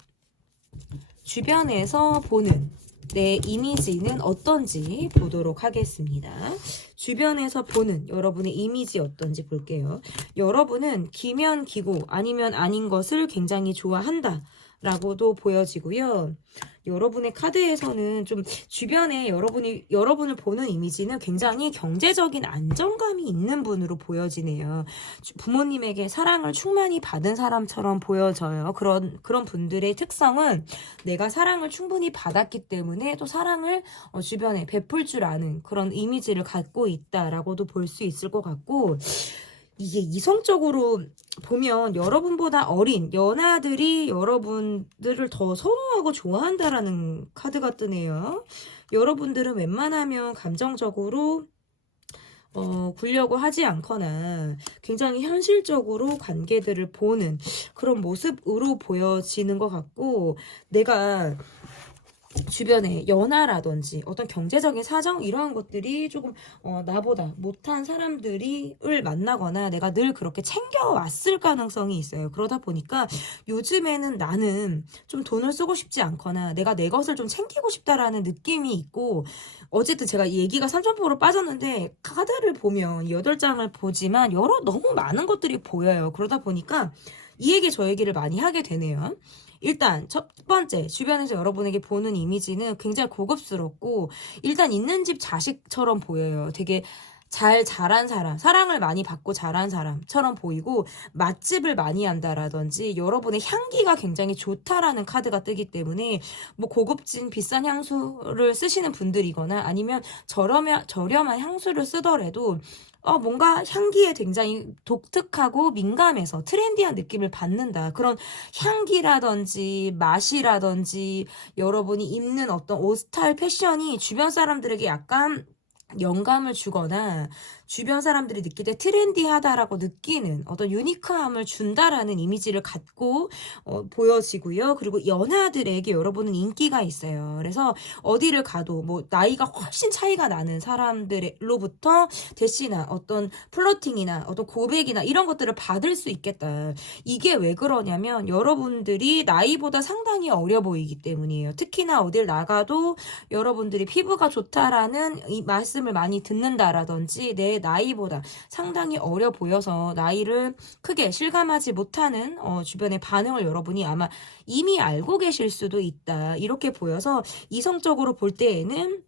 주변에서 보는 내 이미지는 어떤지 보도록 하겠습니다. 주변에서 보는 여러분의 이미지 어떤지 볼게요. 여러분은 기면 기고 아니면 아닌 것을 굉장히 좋아한다 라고도 보여지고요. 여러분의 카드에서는 좀 주변에 여러분을 보는 이미지는 굉장히 경제적인 안정감이 있는 분으로 보여지네요. 부모님에게 사랑을 충만히 받은 사람처럼 보여져요. 그런 분들의 특성은 내가 사랑을 충분히 받았기 때문에 또 사랑을 주변에 베풀 줄 아는 그런 이미지를 갖고 있다라고도 볼 수 있을 것 같고, 이게 이성적으로 보면 여러분보다 어린 연하들이 여러분들을 더 선호하고 좋아한다라는 카드가 뜨네요. 여러분들은 웬만하면 감정적으로 굴려고 하지 않거나 굉장히 현실적으로 관계들을 보는 그런 모습으로 보여지는 것 같고, 내가 주변에 연하라든지 어떤 경제적인 사정 이러한 것들이 조금 나보다 못한 사람들을 만나거나 내가 늘 그렇게 챙겨왔을 가능성이 있어요. 그러다 보니까 요즘에는 나는 좀 돈을 쓰고 싶지 않거나 내가 내 것을 좀 챙기고 싶다라는 느낌이 있고, 어쨌든 제가 얘기가 3점포로 빠졌는데 카드를 보면 8장을 보지만 너무 많은 것들이 보여요. 그러다 보니까 이 얘기 저 얘기를 많이 하게 되네요. 일단 첫 번째, 주변에서 여러분에게 보는 이미지는 굉장히 고급스럽고 일단 있는 집 자식처럼 보여요. 되게 잘 자란 사람, 사랑을 많이 받고 자란 사람처럼 보이고, 맛집을 많이 한다라든지 여러분의 향기가 굉장히 좋다라는 카드가 뜨기 때문에 뭐 고급진 비싼 향수를 쓰시는 분들이거나 아니면 저렴한 향수를 쓰더라도 뭔가 향기에 굉장히 독특하고 민감해서 트렌디한 느낌을 받는다. 그런 향기라든지 맛이라든지 여러분이 입는 어떤 옷 스타일 패션이 주변 사람들에게 약간 영감을 주거나 주변 사람들이 느낄 때 트렌디하다라고 느끼는 어떤 유니크함을 준다라는 이미지를 갖고 보여지고요. 그리고 연하들에게 여러분은 인기가 있어요. 그래서 어디를 가도 뭐 나이가 훨씬 차이가 나는 사람들로부터 대시나 어떤 플러팅이나 어떤 고백이나 이런 것들을 받을 수 있겠다. 이게 왜 그러냐면 여러분들이 나이보다 상당히 어려 보이기 때문이에요. 특히나 어딜 나가도 여러분들이 피부가 좋다라는 이 말씀을 많이 듣는다라든지 내 나이보다 상당히 어려 보여서 나이를 크게 실감하지 못하는 주변의 반응을 여러분이 아마 이미 알고 계실 수도 있다. 이렇게 보여서 이성적으로 볼 때에는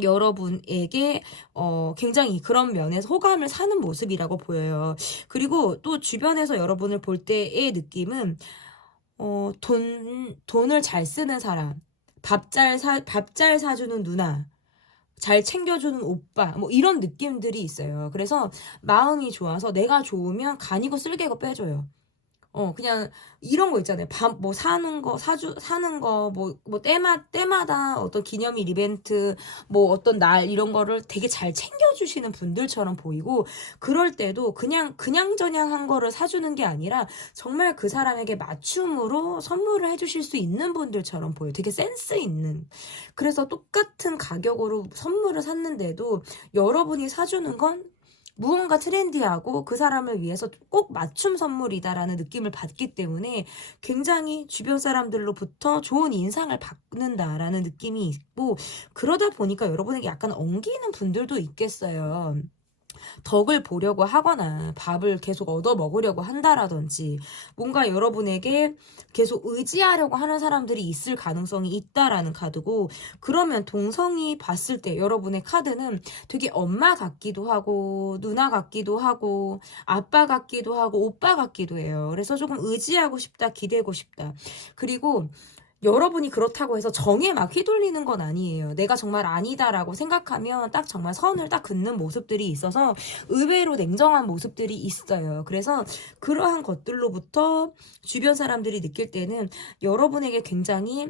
여러분에게 굉장히 그런 면에서 호감을 사는 모습이라고 보여요. 그리고 또 주변에서 여러분을 볼 때의 느낌은 돈을 잘 쓰는 사람, 밥 잘 사주는 누나, 잘 챙겨주는 오빠, 뭐 이런 느낌들이 있어요. 그래서 마음이 좋아서 내가 좋으면 간이고 쓸개고 빼줘요. 그냥 이런 거 있잖아요. 밥 뭐 사는 거, 때마다 어떤 기념일 이벤트, 뭐 어떤 날 이런 거를 되게 잘 챙겨주시는 분들처럼 보이고, 그럴 때도 그냥저냥 한 거를 사주는 게 아니라 정말 그 사람에게 맞춤으로 선물을 해주실 수 있는 분들처럼 보여요. 되게 센스 있는. 그래서 똑같은 가격으로 선물을 샀는데도 여러분이 사주는 건 무언가 트렌디하고 그 사람을 위해서 꼭 맞춤 선물이다라는 느낌을 받기 때문에 굉장히 주변 사람들로부터 좋은 인상을 받는다라는 느낌이 있고, 그러다 보니까 여러분에게 약간 엉기는 분들도 있겠어요. 덕을 보려고 하거나 밥을 계속 얻어 먹으려고 한다라든지 뭔가 여러분에게 계속 의지하려고 하는 사람들이 있을 가능성이 있다라는 카드고, 그러면 동성이 봤을 때 여러분의 카드는 되게 엄마 같기도 하고 누나 같기도 하고 아빠 같기도 하고 오빠 같기도 해요. 그래서 조금 의지하고 싶다, 기대고 싶다. 그리고 여러분이 그렇다고 해서 정에 막 휘둘리는 건 아니에요. 내가 정말 아니다라고 생각하면 딱 정말 선을 딱 긋는 모습들이 있어서 의외로 냉정한 모습들이 있어요. 그래서 그러한 것들로부터 주변 사람들이 느낄 때는 여러분에게 굉장히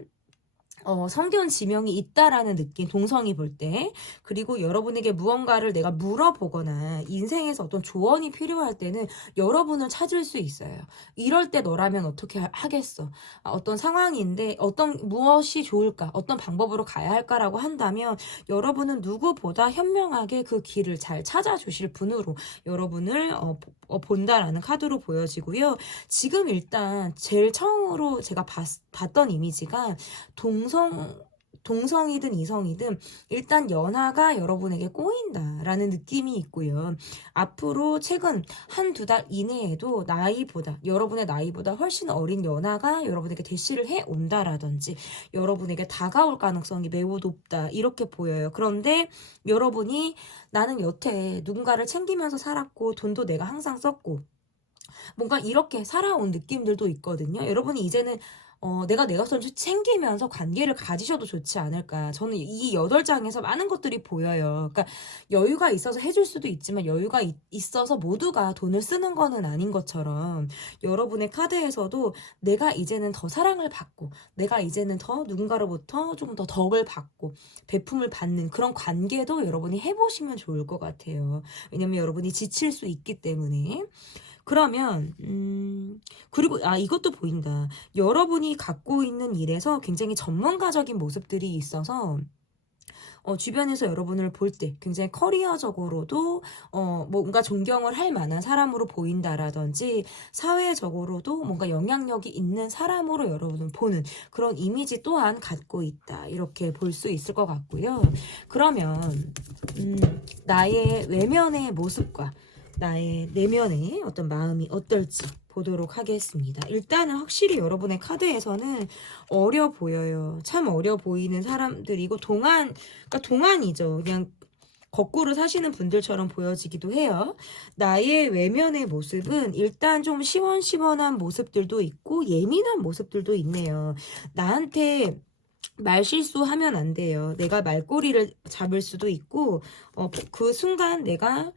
성견 지명이 있다라는 느낌, 동성이 볼 때. 그리고 여러분에게 무언가를 내가 물어보거나 인생에서 어떤 조언이 필요할 때는 여러분을 찾을 수 있어요. 이럴 때 너라면 어떻게 하겠어? 어떤 상황인데 무엇이 좋을까? 어떤 방법으로 가야 할까라고 한다면 여러분은 누구보다 현명하게 그 길을 잘 찾아주실 분으로 여러분을 본다라는 카드로 보여지고요. 지금 일단 제일 처음으로 제가 봤던 이미지가 동성이든 이성이든 일단 연하가 여러분에게 꼬인다라는 느낌이 있고요. 앞으로 최근 1-2달 이내에도 여러분의 나이보다 훨씬 어린 연하가 여러분에게 대시를 해 온다라든지 여러분에게 다가올 가능성이 매우 높다, 이렇게 보여요. 그런데 여러분이 나는 여태 누군가를 챙기면서 살았고 돈도 내가 항상 썼고 뭔가 이렇게 살아온 느낌들도 있거든요. 여러분이 이제는 내가 내 것을 챙기면서 관계를 가지셔도 좋지 않을까. 저는 이 8장에서 많은 것들이 보여요. 그러니까 여유가 있어서 해줄 수도 있지만 여유가 있어서 모두가 돈을 쓰는 거는 아닌 것처럼 여러분의 카드에서도 내가 이제는 더 사랑을 받고 내가 이제는 더 누군가로부터 좀 더 덕을 받고 베품을 받는 그런 관계도 여러분이 해보시면 좋을 것 같아요. 왜냐면 여러분이 지칠 수 있기 때문에. 그러면 그리고 이것도 보인다. 여러분이 갖고 있는 일에서 굉장히 전문가적인 모습들이 있어서 주변에서 여러분을 볼 때 굉장히 커리어적으로도 뭔가 존경을 할 만한 사람으로 보인다라든지 사회적으로도 뭔가 영향력이 있는 사람으로 여러분을 보는 그런 이미지 또한 갖고 있다. 이렇게 볼 수 있을 것 같고요. 그러면 나의 외면의 모습과 나의 내면의 어떤 마음이 어떨지 보도록 하겠습니다. 일단은 확실히 여러분의 카드에서는 어려 보여요. 참 어려 보이는 사람들이고 그러니까 동안이죠. 그냥 거꾸로 사시는 분들처럼 보여지기도 해요. 나의 외면의 모습은 일단 좀 시원시원한 모습들도 있고 예민한 모습들도 있네요. 나한테 말실수하면 안 돼요. 내가 말꼬리를 잡을 수도 있고 그 순간 내가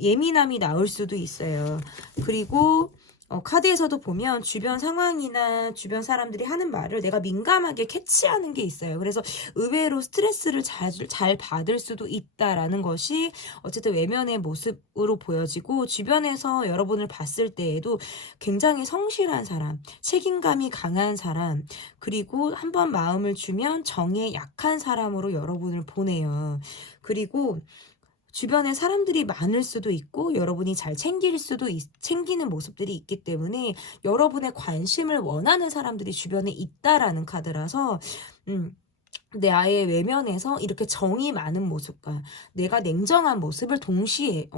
예민함이 나올 수도 있어요. 그리고 카드에서도 보면 주변 상황이나 주변 사람들이 하는 말을 내가 민감하게 캐치하는 게 있어요. 그래서 의외로 스트레스를 잘 받을 수도 있다라는 것이 어쨌든 외면의 모습으로 보여지고 주변에서 여러분을 봤을 때에도 굉장히 성실한 사람, 책임감이 강한 사람, 그리고 한번 마음을 주면 정에 약한 사람으로 여러분을 보내요. 그리고 주변에 사람들이 많을 수도 있고 여러분이 잘 챙기는 모습들이 있기 때문에 여러분의 관심을 원하는 사람들이 주변에 있다라는 카드라서 내 아이의 외면에서 이렇게 정이 많은 모습과 내가 냉정한 모습을 동시에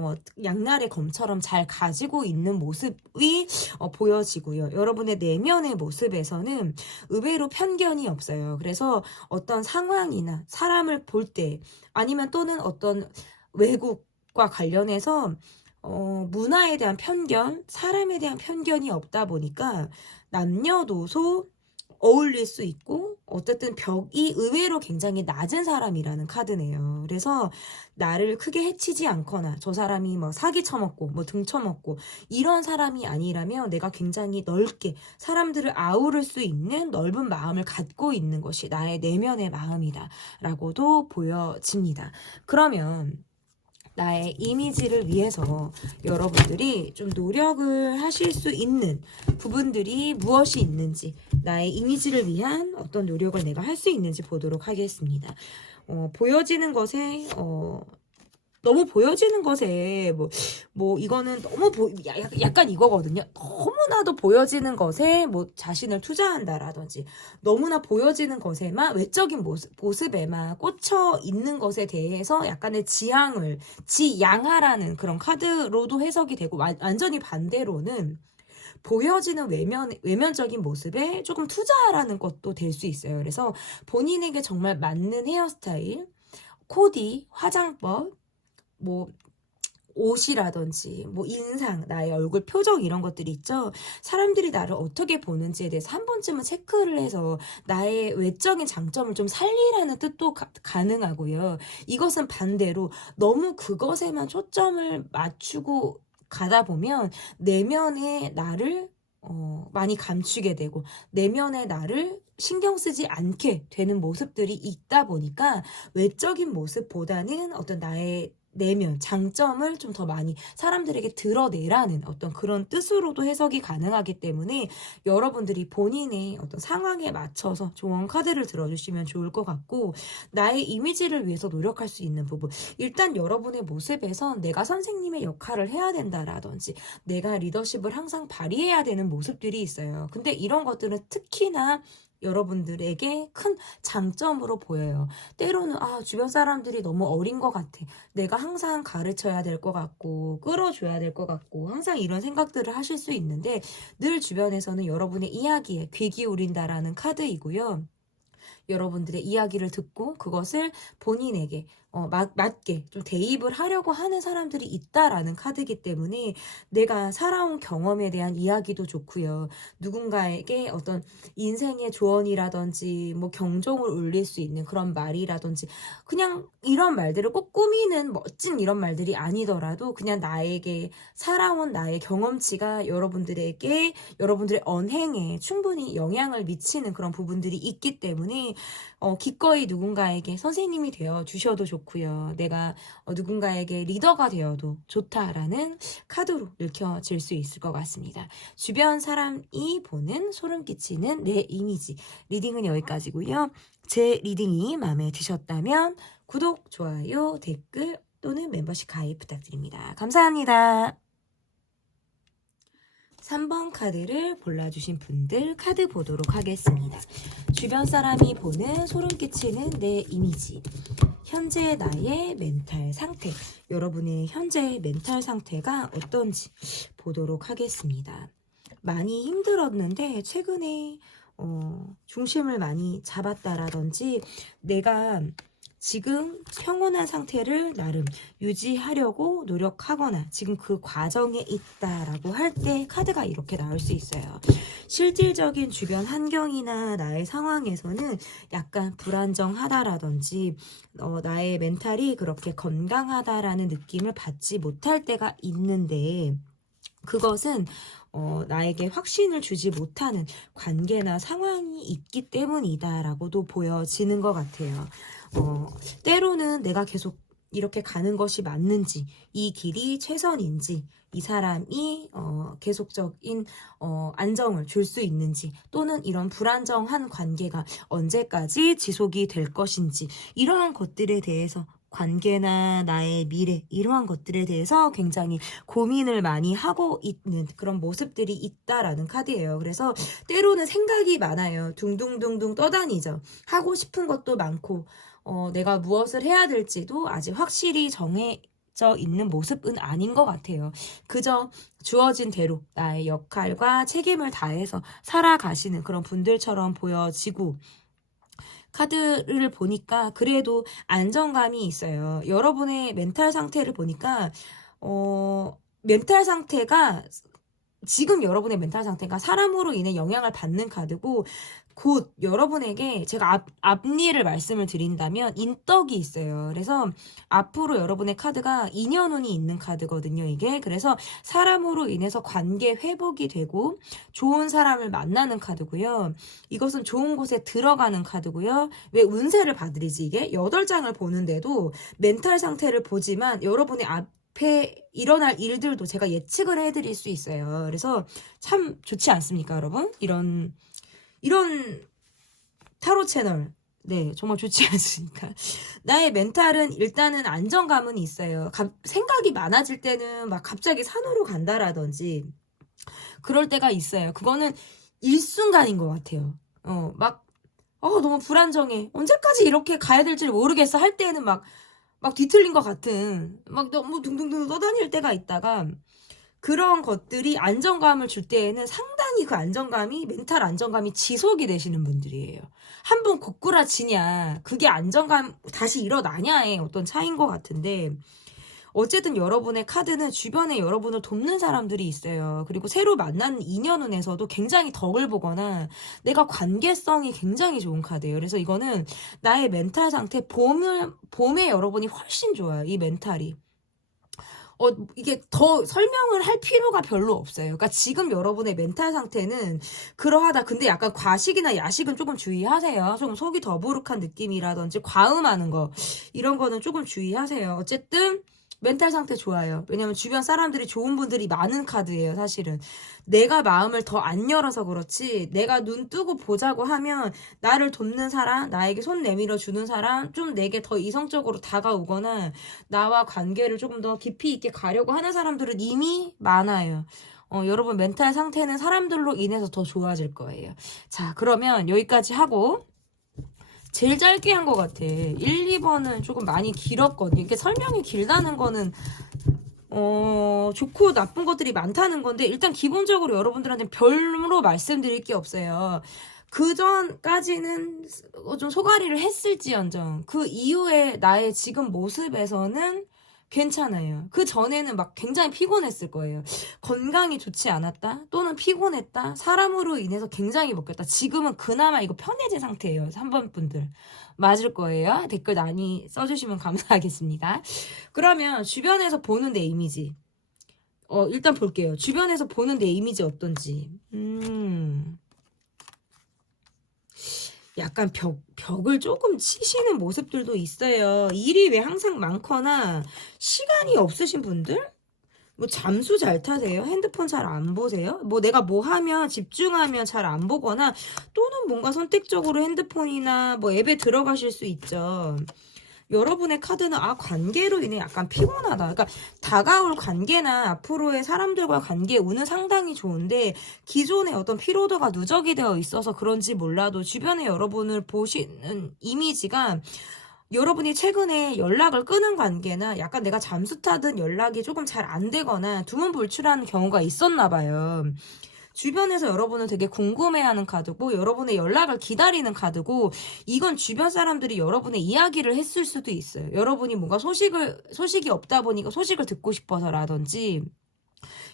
양날의 검처럼 잘 가지고 있는 모습이 보여지고요. 여러분의 내면의 모습에서는 의외로 편견이 없어요. 그래서 어떤 상황이나 사람을 볼 때 아니면 또는 어떤 외국과 관련해서 문화에 대한 편견, 사람에 대한 편견이 없다 보니까 남녀노소 어울릴 수 있고 어쨌든 벽이 의외로 굉장히 낮은 사람이라는 카드네요. 그래서 나를 크게 해치지 않거나 저 사람이 뭐 사기 쳐먹고 뭐 등 쳐먹고 이런 사람이 아니라면 내가 굉장히 넓게 사람들을 아우를 수 있는 넓은 마음을 갖고 있는 것이 나의 내면의 마음이다 라고도 보여집니다. 그러면 나의 이미지를 위해서 여러분들이 좀 노력을 하실 수 있는 부분들이 무엇이 있는지 나의 이미지를 위한 어떤 노력을 내가 할 수 있는지 보도록 하겠습니다. 보여지는 것에 너무 보여지는 것에 뭐 이거는 너무 약간 이거거든요. 너무나도 보여지는 것에 뭐 자신을 투자한다라든지 너무나 보여지는 것에만 외적인 모습에만 꽂혀 있는 것에 대해서 약간의 지양하라는 그런 카드로도 해석이 되고 완전히 반대로는 보여지는 외면적인 모습에 조금 투자하라는 것도 될 수 있어요. 그래서 본인에게 정말 맞는 헤어스타일, 코디, 화장법, 뭐 옷이라든지 뭐 인상, 나의 얼굴 표정 이런 것들이 있죠. 사람들이 나를 어떻게 보는지에 대해서 한 번쯤은 체크를 해서 나의 외적인 장점을 좀 살리라는 뜻도 가능하고요. 이것은 반대로 너무 그것에만 초점을 맞추고 가다 보면 내면의 나를 많이 감추게 되고 내면의 나를 신경 쓰지 않게 되는 모습들이 있다 보니까 외적인 모습보다는 어떤 나의 내면, 장점을 좀 더 많이 사람들에게 드러내라는 어떤 그런 뜻으로도 해석이 가능하기 때문에 여러분들이 본인의 어떤 상황에 맞춰서 조언 카드를 들어주시면 좋을 것 같고 나의 이미지를 위해서 노력할 수 있는 부분 일단 여러분의 모습에선 내가 선생님의 역할을 해야 된다라든지 내가 리더십을 항상 발휘해야 되는 모습들이 있어요. 근데 이런 것들은 특히나 여러분들에게 큰 장점으로 보여요. 때로는 주변 사람들이 너무 어린 것 같아. 내가 항상 가르쳐야 될 것 같고 끌어줘야 될 것 같고 항상 이런 생각들을 하실 수 있는데 늘 주변에서는 여러분의 이야기에 귀 기울인다라는 카드이고요. 여러분들의 이야기를 듣고 그것을 본인에게 맞게 좀 대입을 하려고 하는 사람들이 있다라는 카드이기 때문에 내가 살아온 경험에 대한 이야기도 좋고요. 누군가에게 어떤 인생의 조언이라든지 뭐 경종을 울릴 수 있는 그런 말이라든지 그냥 이런 말들을 꼭 꾸미는 멋진 이런 말들이 아니더라도 그냥 나에게 살아온 나의 경험치가 여러분들에게 여러분들의 언행에 충분히 영향을 미치는 그런 부분들이 있기 때문에 기꺼이 누군가에게 선생님이 되어 주셔도 좋고요. 내가 누군가에게 리더가 되어도 좋다라는 카드로 읽혀질 수 있을 것 같습니다. 주변 사람이 보는 소름 끼치는 내 이미지. 리딩은 여기까지고요. 제 리딩이 마음에 드셨다면 구독, 좋아요, 댓글 또는 멤버십 가입 부탁드립니다. 감사합니다. 3번 카드를 골라주신 분들 카드 보도록 하겠습니다. 주변 사람이 보는 소름 끼치는 내 이미지. 현재 나의 멘탈 상태. 여러분의 현재 멘탈 상태가 어떤지 보도록 하겠습니다. 많이 힘들었는데 최근에 중심을 많이 잡았다라든지 내가 지금 평온한 상태를 나름 유지하려고 노력하거나 지금 그 과정에 있다라고 할 때 카드가 이렇게 나올 수 있어요. 실질적인 주변 환경이나 나의 상황에서는 약간 불안정하다라든지 나의 멘탈이 그렇게 건강하다라는 느낌을 받지 못할 때가 있는데 그것은 나에게 확신을 주지 못하는 관계나 상황이 있기 때문이다라고도 보여지는 것 같아요. 때로는 내가 계속 이렇게 가는 것이 맞는지, 이 길이 최선인지, 이 사람이 계속적인 안정을 줄 수 있는지, 또는 이런 불안정한 관계가 언제까지 지속이 될 것인지, 이러한 것들에 대해서 관계나 나의 미래 이러한 것들에 대해서 굉장히 고민을 많이 하고 있는 그런 모습들이 있다라는 카드예요. 그래서 때로는 생각이 많아요. 둥둥둥둥 떠다니죠. 하고 싶은 것도 많고 내가 무엇을 해야 될지도 아직 확실히 정해져 있는 모습은 아닌 것 같아요. 그저 주어진 대로 나의 역할과 책임을 다해서 살아가시는 그런 분들처럼 보여지고 카드를 보니까 그래도 안정감이 있어요. 여러분의 멘탈 상태를 보니까 멘탈 상태가 지금 여러분의 멘탈 상태가 사람으로 인해 영향을 받는 카드고 곧 여러분에게 제가 앞니를 말씀을 드린다면 인덕이 있어요. 그래서 앞으로 여러분의 카드가 인연운이 있는 카드거든요. 이게 그래서 사람으로 인해서 관계 회복이 되고 좋은 사람을 만나는 카드고요. 이것은 좋은 곳에 들어가는 카드고요. 왜 운세를 봐드리지 이게 8장을 보는데도 멘탈 상태를 보지만 여러분의 앞에 일어날 일들도 제가 예측을 해드릴 수 있어요. 그래서 참 좋지 않습니까, 여러분? 이런 타로 채널 네 정말 좋지 않습니까? 나의 멘탈은 일단은 안정감은 있어요. 생각이 많아질 때는 막 갑자기 산으로 간다라든지 그럴 때가 있어요. 그거는 일순간인 것 같아요. 너무 불안정해. 언제까지 이렇게 가야 될지 모르겠어 할 때는 막 뒤틀린 것 같은 막 너무 둥둥둥 떠다닐 때가 있다가 그런 것들이 안정감을 줄 때에는 상당히 그 안정감이 멘탈 안정감이 지속이 되시는 분들이에요. 한번 고꾸라지냐 그게 안정감 다시 일어나냐의 어떤 차이인 것 같은데 어쨌든 여러분의 카드는 주변에 여러분을 돕는 사람들이 있어요. 그리고 새로 만난 인연운에서도 굉장히 덕을 보거나 내가 관계성이 굉장히 좋은 카드예요. 그래서 이거는 나의 멘탈 상태 봄에 여러분이 훨씬 좋아요. 이 멘탈이. 이게 더 설명을 할 필요가 별로 없어요. 그러니까 지금 여러분의 멘탈 상태는 그러하다. 근데 약간 과식이나 야식은 조금 주의하세요. 조금 속이 더부룩한 느낌이라든지 과음하는 거 이런 거는 조금 주의하세요. 어쨌든 멘탈 상태 좋아요. 왜냐면 주변 사람들이 좋은 분들이 많은 카드예요. 사실은 내가 마음을 더 안 열어서 그렇지 내가 눈 뜨고 보자고 하면 나를 돕는 사람, 나에게 손 내밀어 주는 사람, 좀 내게 더 이성적으로 다가오거나 나와 관계를 조금 더 깊이 있게 가려고 하는 사람들은 이미 많아요. 여러분 멘탈 상태는 사람들로 인해서 더 좋아질 거예요. 자, 그러면 여기까지 하고 제일 짧게 한 것 같아. 1, 2번은 조금 많이 길었거든요. 이게 설명이 길다는 거는 좋고 나쁜 것들이 많다는 건데 일단 기본적으로 여러분들한테 별로 말씀드릴 게 없어요. 그 전까지는 좀 소가리를 했을지언정 그 이후에 나의 지금 모습에서는 괜찮아요. 그 전에는 막 굉장히 피곤했을 거예요. 건강이 좋지 않았다 또는 피곤했다 사람으로 인해서 굉장히 먹겠다. 지금은 그나마 이거 편해진 상태예요. 3번 분들 맞을 거예요. 댓글 많이 써주시면 감사하겠습니다. 그러면 주변에서 보는 내 이미지 일단 볼게요. 주변에서 보는 내 이미지 어떤지. 약간 벽을 조금 치시는 모습들도 있어요. 일이 왜 항상 많거나 시간이 없으신 분들? 뭐 잠수 잘 타세요? 핸드폰 잘 안 보세요? 뭐 내가 뭐 하면 집중하면 잘 안 보거나 또는 뭔가 선택적으로 핸드폰이나 뭐 앱에 들어가실 수 있죠. 여러분의 카드는 관계로 인해 약간 피곤하다. 그러니까 다가올 관계나 앞으로의 사람들과 관계 운은 상당히 좋은데 기존의 어떤 피로도가 누적이 되어 있어서 그런지 몰라도 주변에 여러분을 보시는 이미지가 여러분이 최근에 연락을 끊은 관계나 약간 내가 잠수 타든 연락이 조금 잘 안 되거나 두문불출하는 경우가 있었나 봐요. 주변에서 여러분을 되게 궁금해하는 카드고 여러분의 연락을 기다리는 카드고 이건 주변 사람들이 여러분의 이야기를 했을 수도 있어요. 여러분이 뭔가 소식이 없다 보니까 소식을 듣고 싶어서라든지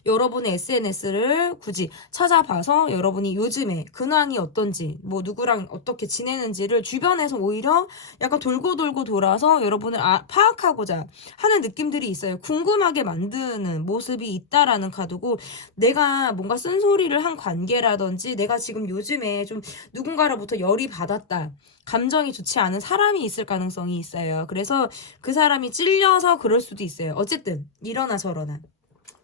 여러분의 SNS를 굳이 찾아봐서 여러분이 요즘에 근황이 어떤지 뭐 누구랑 어떻게 지내는지를 주변에서 오히려 약간 돌고 돌아서 여러분을 파악하고자 하는 느낌들이 있어요. 궁금하게 만드는 모습이 있다라는 카드고 내가 뭔가 쓴소리를 한 관계라든지 내가 지금 요즘에 좀 누군가로부터 열이 받았다. 감정이 좋지 않은 사람이 있을 가능성이 있어요. 그래서 그 사람이 찔려서 그럴 수도 있어요. 어쨌든 이러나 저러나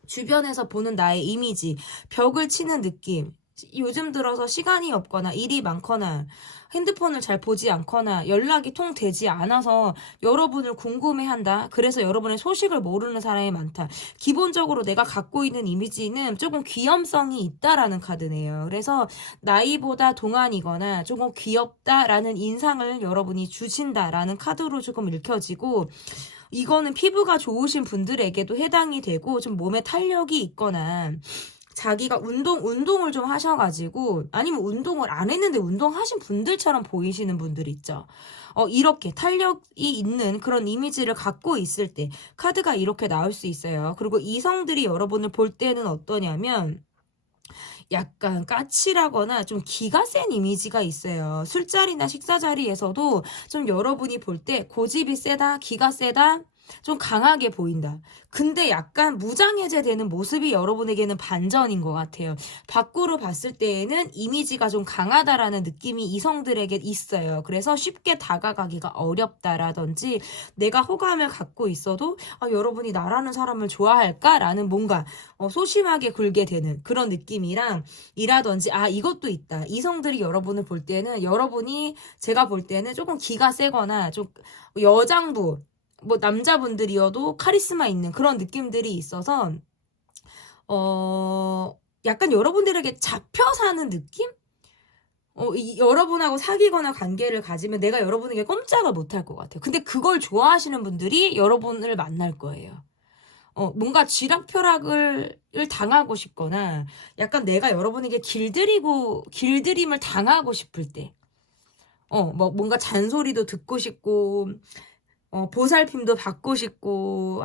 주변에서 보는 나의 이미지, 벽을 치는 느낌, 요즘 들어서 시간이 없거나 일이 많거나 핸드폰을 잘 보지 않거나 연락이 통되지 않아서 여러분을 궁금해한다. 그래서 여러분의 소식을 모르는 사람이 많다. 기본적으로 내가 갖고 있는 이미지는 조금 귀염성이 있다라는 카드네요. 그래서 나이보다 동안이거나 조금 귀엽다라는 인상을 여러분이 주신다라는 카드로 조금 읽혀지고 이거는 피부가 좋으신 분들에게도 해당이 되고 좀 몸에 탄력이 있거나 자기가 운동을 좀 하셔가지고 아니면 운동을 안 했는데 운동하신 분들처럼 보이시는 분들 있죠. 이렇게 탄력이 있는 그런 이미지를 갖고 있을 때 카드가 이렇게 나올 수 있어요. 그리고 이성들이 여러분을 볼 때는 어떠냐면 약간 까칠하거나 좀 기가 센 이미지가 있어요. 술자리나 식사 자리에서도 좀 여러분이 볼 때 고집이 세다, 기가 세다, 좀 강하게 보인다. 근데 약간 무장해제되는 모습이 여러분에게는 반전인 것 같아요. 밖으로 봤을 때에는 이미지가 좀 강하다라는 느낌이 이성들에게 있어요. 그래서 쉽게 다가가기가 어렵다라든지 내가 호감을 갖고 있어도 여러분이 나라는 사람을 좋아할까라는 뭔가 소심하게 굴게 되는 그런 느낌이랑 이라든지 이것도 있다. 이성들이 여러분을 볼 때는 여러분이 제가 볼 때는 조금 기가 세거나 좀 여장부 뭐 남자분들이어도 카리스마 있는 그런 느낌들이 있어서 약간 여러분들에게 잡혀 사는 느낌? 여러분하고 사귀거나 관계를 가지면 내가 여러분에게 꼼짝을 못할 것 같아요. 근데 그걸 좋아하시는 분들이 여러분을 만날 거예요. 뭔가 쥐락펴락을 당하고 싶거나 약간 내가 여러분에게 길들임을 당하고 싶을 때 뭐 뭔가 잔소리도 듣고 싶고 보살핌도 받고 싶고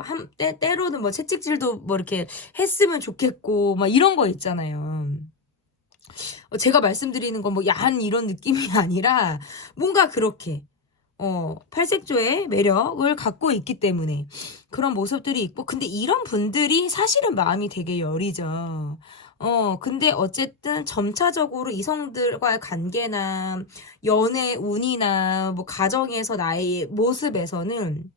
때로는 뭐 채찍질도 뭐 이렇게 했으면 좋겠고 막 이런 거 있잖아요. 제가 말씀드리는 건 뭐 야한 이런 느낌이 아니라 뭔가 그렇게 팔색조의 매력을 갖고 있기 때문에 그런 모습들이 있고 근데 이런 분들이 사실은 마음이 되게 여리죠. 근데 어쨌든 점차적으로 이성들과의 관계나 연애 운이나 뭐 가정에서 나의 모습에서는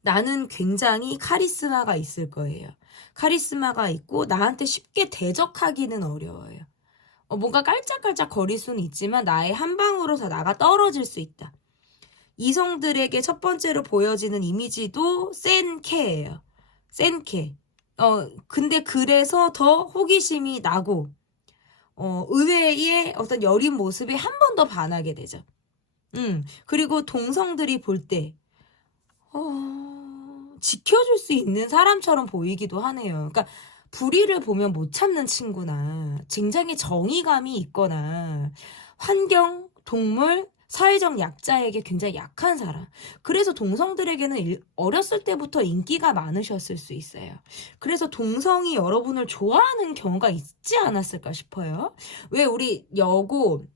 나는 굉장히 카리스마가 있을 거예요. 카리스마가 있고 나한테 쉽게 대적하기는 어려워요. 뭔가 깔짝깔짝 거릴 수는 있지만 나의 한 방으로 다 나가 떨어질 수 있다. 이성들에게 첫 번째로 보여지는 이미지도 센 캐예요. 센 캐. 근데 그래서 더 호기심이 나고, 의외의 어떤 여린 모습에 한 번 더 반하게 되죠. 그리고 동성들이 볼 때, 지켜줄 수 있는 사람처럼 보이기도 하네요. 그러니까, 불의를 보면 못 참는 친구나, 굉장히 정의감이 있거나, 환경, 동물, 사회적 약자에게 굉장히 약한 사람. 그래서 동성들에게는 어렸을 때부터 인기가 많으셨을 수 있어요. 그래서 동성이 여러분을 좋아하는 경우가 있지 않았을까 싶어요. 왜 우리 여고,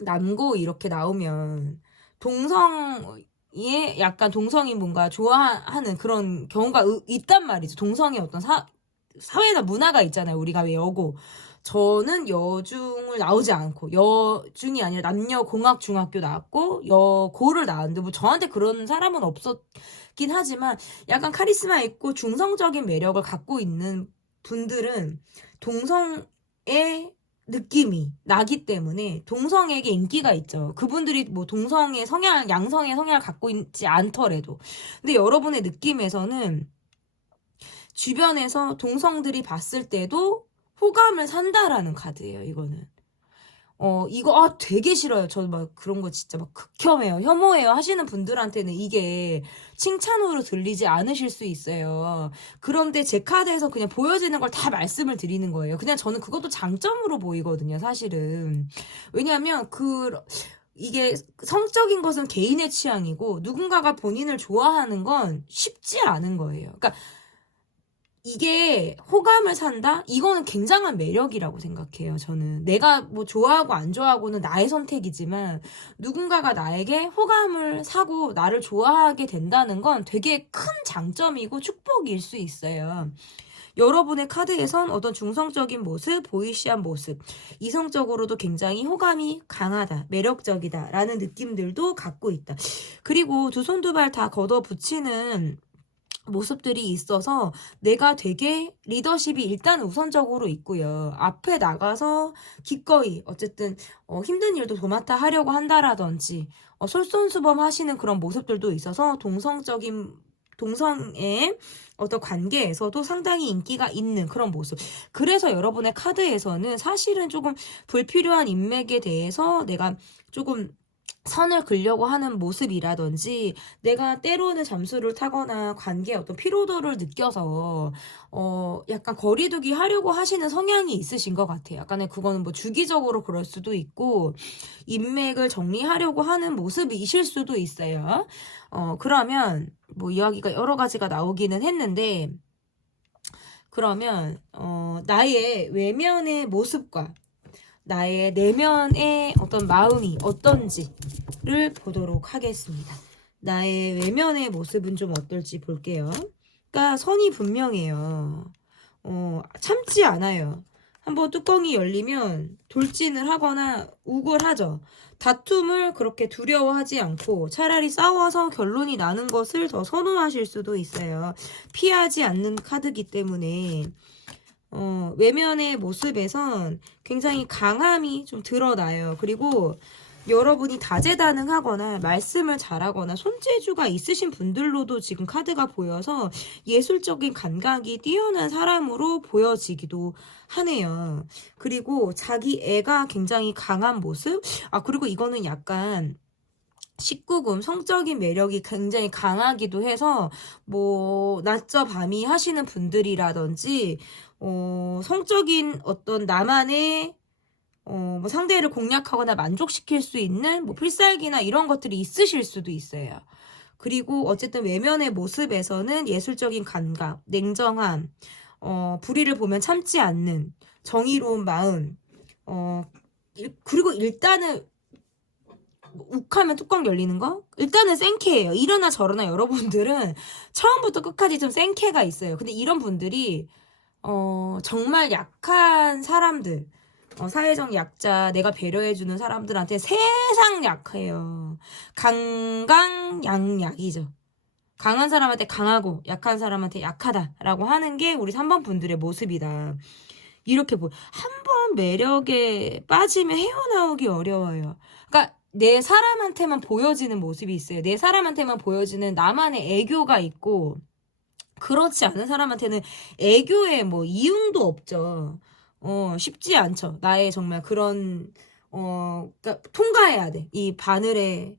남고 이렇게 나오면 동성이 약간 동성이 뭔가 좋아하는 그런 경우가 있단 말이죠. 동성의 어떤 사회나 문화가 있잖아요. 우리가 왜 여고. 저는 여중을 나오지 않고 여중이 아니라 남녀공학중학교 나왔고 여고를 나왔는데 뭐 저한테 그런 사람은 없었긴 하지만 약간 카리스마 있고 중성적인 매력을 갖고 있는 분들은 동성의 느낌이 나기 때문에 동성에게 인기가 있죠. 그분들이 뭐 동성의 성향, 양성의 성향을 갖고 있지 않더라도. 근데 여러분의 느낌에서는 주변에서 동성들이 봤을 때도 호감을 산다라는 카드예요, 이거는. 이거, 되게 싫어요. 저 막 그런 거 진짜 막 극혐해요. 혐오해요. 하시는 분들한테는 이게 칭찬으로 들리지 않으실 수 있어요. 그런데 제 카드에서 그냥 보여지는 걸 다 말씀을 드리는 거예요. 그냥 저는 그것도 장점으로 보이거든요, 사실은. 왜냐면 이게 성적인 것은 개인의 취향이고 누군가가 본인을 좋아하는 건 쉽지 않은 거예요. 그러니까 이게 호감을 산다? 이거는 굉장한 매력이라고 생각해요, 저는. 내가 뭐 좋아하고 안 좋아하고는 나의 선택이지만 누군가가 나에게 호감을 사고 나를 좋아하게 된다는 건 되게 큰 장점이고 축복일 수 있어요. 여러분의 카드에선 어떤 중성적인 모습, 보이시한 모습, 이성적으로도 굉장히 호감이 강하다, 매력적이다 라는 느낌들도 갖고 있다. 그리고 두 손 두 발 다 걷어붙이는 모습들이 있어서 내가 되게 리더십이 일단 우선적으로 있고요. 앞에 나가서 기꺼이 어쨌든 힘든 일도 도맡아 하려고 한다라든지 솔선수범 하시는 그런 모습들도 있어서 동성의 어떤 관계에서도 상당히 인기가 있는 그런 모습. 그래서 여러분의 카드에서는 사실은 조금 불필요한 인맥에 대해서 내가 조금 선을 그려고 하는 모습이라든지 내가 때로는 잠수를 타거나 관계에 어떤 피로도를 느껴서 약간 거리두기 하려고 하시는 성향이 있으신 것 같아요. 약간의 그거는 뭐 주기적으로 그럴 수도 있고 인맥을 정리하려고 하는 모습이실 수도 있어요. 그러면 뭐 이야기가 여러 가지가 나오기는 했는데 그러면 나의 외면의 모습과 나의 내면의 어떤 마음이 어떤지를 보도록 하겠습니다. 나의 외면의 모습은 좀 어떨지 볼게요. 그러니까 선이 분명해요. 참지 않아요. 한번 뚜껑이 열리면 돌진을 하거나 우글하죠. 다툼을 그렇게 두려워하지 않고 차라리 싸워서 결론이 나는 것을 더 선호하실 수도 있어요. 피하지 않는 카드이기 때문에 외면의 모습에선 굉장히 강함이 좀 드러나요. 그리고 여러분이 다재다능하거나 말씀을 잘하거나 손재주가 있으신 분들로도 지금 카드가 보여서 예술적인 감각이 뛰어난 사람으로 보여지기도 하네요. 그리고 자기 애가 굉장히 강한 모습? 그리고 이거는 약간 19금 성적인 매력이 굉장히 강하기도 해서 뭐 낮저 밤이 하시는 분들이라든지 성적인 어떤 나만의 뭐 상대를 공략하거나 만족시킬 수 있는 뭐 필살기나 이런 것들이 있으실 수도 있어요. 그리고 어쨌든 외면의 모습에서는 예술적인 감각, 냉정함, 불의를 보면 참지 않는 정의로운 마음, 그리고 일단은 욱하면 뚜껑 열리는 거? 일단은 생캐예요. 이러나 저러나 여러분들은 처음부터 끝까지 좀 생캐가 있어요. 근데 이런 분들이 정말 약한 사람들, 사회적 약자, 내가 배려해주는 사람들한테 세상 약해요. 강강약약이죠. 강한 사람한테 강하고 약한 사람한테 약하다라고 하는 게 우리 3번 분들의 모습이다. 이렇게 한번 매력에 빠지면 헤어나오기 어려워요. 그러니까 내 사람한테만 보여지는 모습이 있어요. 내 사람한테만 보여지는 나만의 애교가 있고 그렇지 않은 사람한테는 애교에 뭐 이응도 없죠. 쉽지 않죠. 나의 정말 그런 그러니까 통과해야 돼. 이 바늘에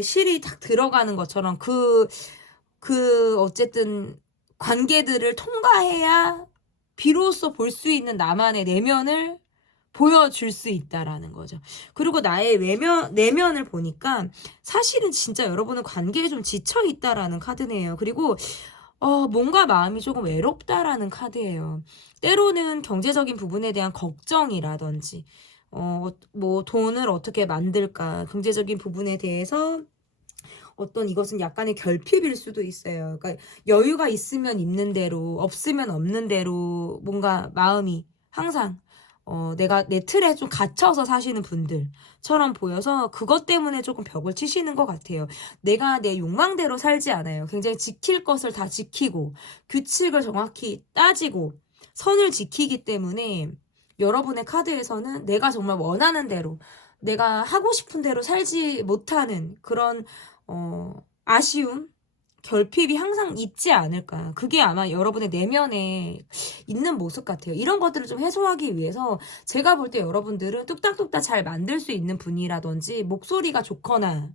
실이 딱 들어가는 것처럼 어쨌든 관계들을 통과해야 비로소 볼 수 있는 나만의 내면을 보여줄 수 있다라는 거죠. 그리고 나의 내면을 보니까 사실은 진짜 여러분은 관계에 좀 지쳐 있다라는 카드네요. 그리고 뭔가 마음이 조금 외롭다라는 카드예요. 때로는 경제적인 부분에 대한 걱정이라든지, 뭐 돈을 어떻게 만들까, 경제적인 부분에 대해서 어떤 이것은 약간의 결핍일 수도 있어요. 그러니까 여유가 있으면 있는 대로, 없으면 없는 대로 뭔가 마음이 항상 내가 내 틀에 좀 갇혀서 사시는 분들처럼 보여서 그것 때문에 조금 벽을 치시는 것 같아요. 내가 내 욕망대로 살지 않아요. 굉장히 지킬 것을 다 지키고 규칙을 정확히 따지고 선을 지키기 때문에 여러분의 카드에서는 내가 정말 원하는 대로 내가 하고 싶은 대로 살지 못하는 그런 아쉬움, 결핍이 항상 있지 않을까. 그게 아마 여러분의 내면에 있는 모습 같아요. 이런 것들을 좀 해소하기 위해서 제가 볼 때 여러분들은 뚝딱뚝딱 잘 만들 수 있는 분이라든지 목소리가 좋거나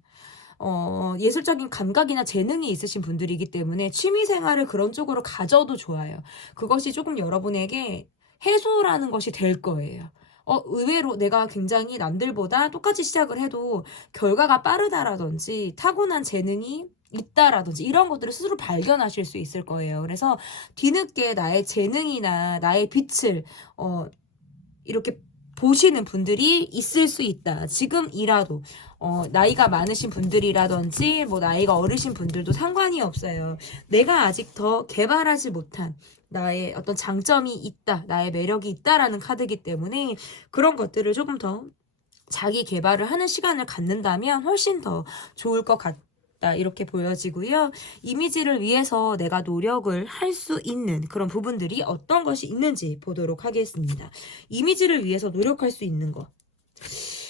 예술적인 감각이나 재능이 있으신 분들이기 때문에 취미 생활을 그런 쪽으로 가져도 좋아요. 그것이 조금 여러분에게 해소라는 것이 될 거예요. 의외로 내가 굉장히 남들보다 똑같이 시작을 해도 결과가 빠르다라든지 타고난 재능이 있다라든지 이런 것들을 스스로 발견하실 수 있을 거예요. 그래서 뒤늦게 나의 재능이나 나의 빛을 이렇게 보시는 분들이 있을 수 있다. 지금이라도 나이가 많으신 분들이라든지 뭐 나이가 어리신 분들도 상관이 없어요. 내가 아직 더 개발하지 못한 나의 어떤 장점이 있다, 나의 매력이 있다라는 카드이기 때문에 그런 것들을 조금 더 자기 개발을 하는 시간을 갖는다면 훨씬 더 좋을 것 같다. 이렇게 보여지고요. 이미지를 위해서 내가 노력을 할 수 있는 그런 부분들이 어떤 것이 있는지 보도록 하겠습니다. 이미지를 위해서 노력할 수 있는 것.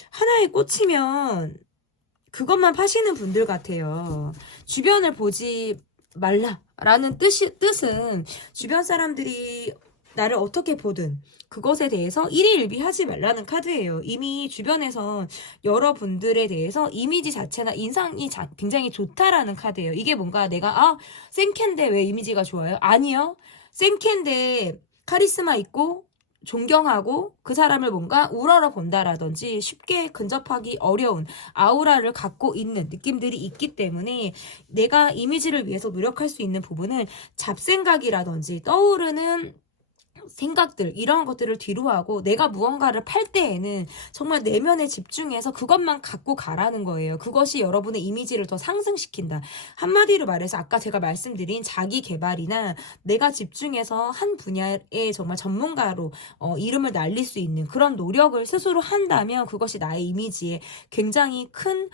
하나에 꽂히면 그것만 파시는 분들 같아요. 주변을 보지 말라라는 뜻은 주변 사람들이 나를 어떻게 보든 그것에 대해서 일희일비하지 말라는 카드예요. 이미 주변에서 여러분들에 대해서 이미지 자체나 인상이 굉장히 좋다라는 카드예요. 이게 뭔가 내가 생캔데 왜 이미지가 좋아요? 아니요. 생캔데 카리스마 있고 존경하고 그 사람을 뭔가 우러러 본다라든지 쉽게 근접하기 어려운 아우라를 갖고 있는 느낌들이 있기 때문에 내가 이미지를 위해서 노력할 수 있는 부분은 잡생각이라든지 떠오르는 생각들 이런 것들을 뒤로 하고 내가 무언가를 팔 때에는 정말 내면에 집중해서 그것만 갖고 가라는 거예요. 그것이 여러분의 이미지를 더 상승시킨다. 한마디로 말해서 아까 제가 말씀드린 자기 개발이나 내가 집중해서 한 분야의 정말 전문가로 이름을 날릴 수 있는 그런 노력을 스스로 한다면 그것이 나의 이미지에 굉장히 큰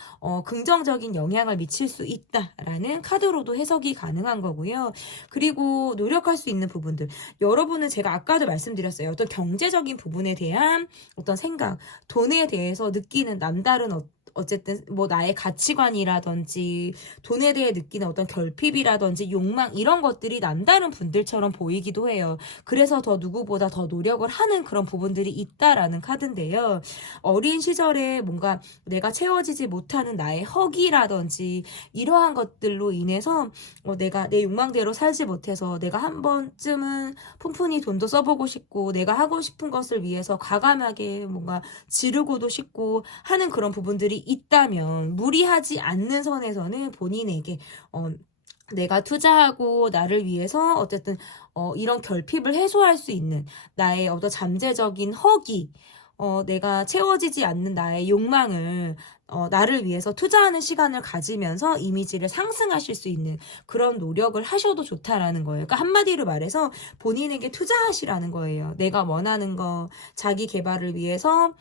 긍정적인 영향을 미칠 수 있다라는 카드로도 해석이 가능한 거고요. 그리고 노력할 수 있는 부분들 여러분은 제가 아까도 말씀드렸어요. 어떤 경제적인 부분에 대한 어떤 생각, 돈에 대해서 느끼는 남다른 어쨌든 뭐 나의 가치관이라든지 돈에 대해 느끼는 어떤 결핍이라든지 욕망 이런 것들이 남다른 분들처럼 보이기도 해요. 그래서 더 누구보다 더 노력을 하는 그런 부분들이 있다라는 카드인데요. 어린 시절에 뭔가 내가 채워지지 못하는 나의 허기라든지 이러한 것들로 인해서 내가 내 욕망대로 살지 못해서 내가 한 번쯤은 푼푼히 돈도 써보고 싶고 내가 하고 싶은 것을 위해서 과감하게 뭔가 지르고도 싶고 하는 그런 부분들이 있다면 무리하지 않는 선에서는 본인에게 내가 투자하고 나를 위해서 어쨌든 이런 결핍을 해소할 수 있는 나의 어떤 잠재적인 허기 내가 채워지지 않는 나의 욕망을 나를 위해서 투자하는 시간을 가지면서 이미지를 상승하실 수 있는 그런 노력을 하셔도 좋다라는 거예요. 그러니까 한마디로 말해서 본인에게 투자하시라는 거예요. 내가 원하는 거, 자기 개발을 위해서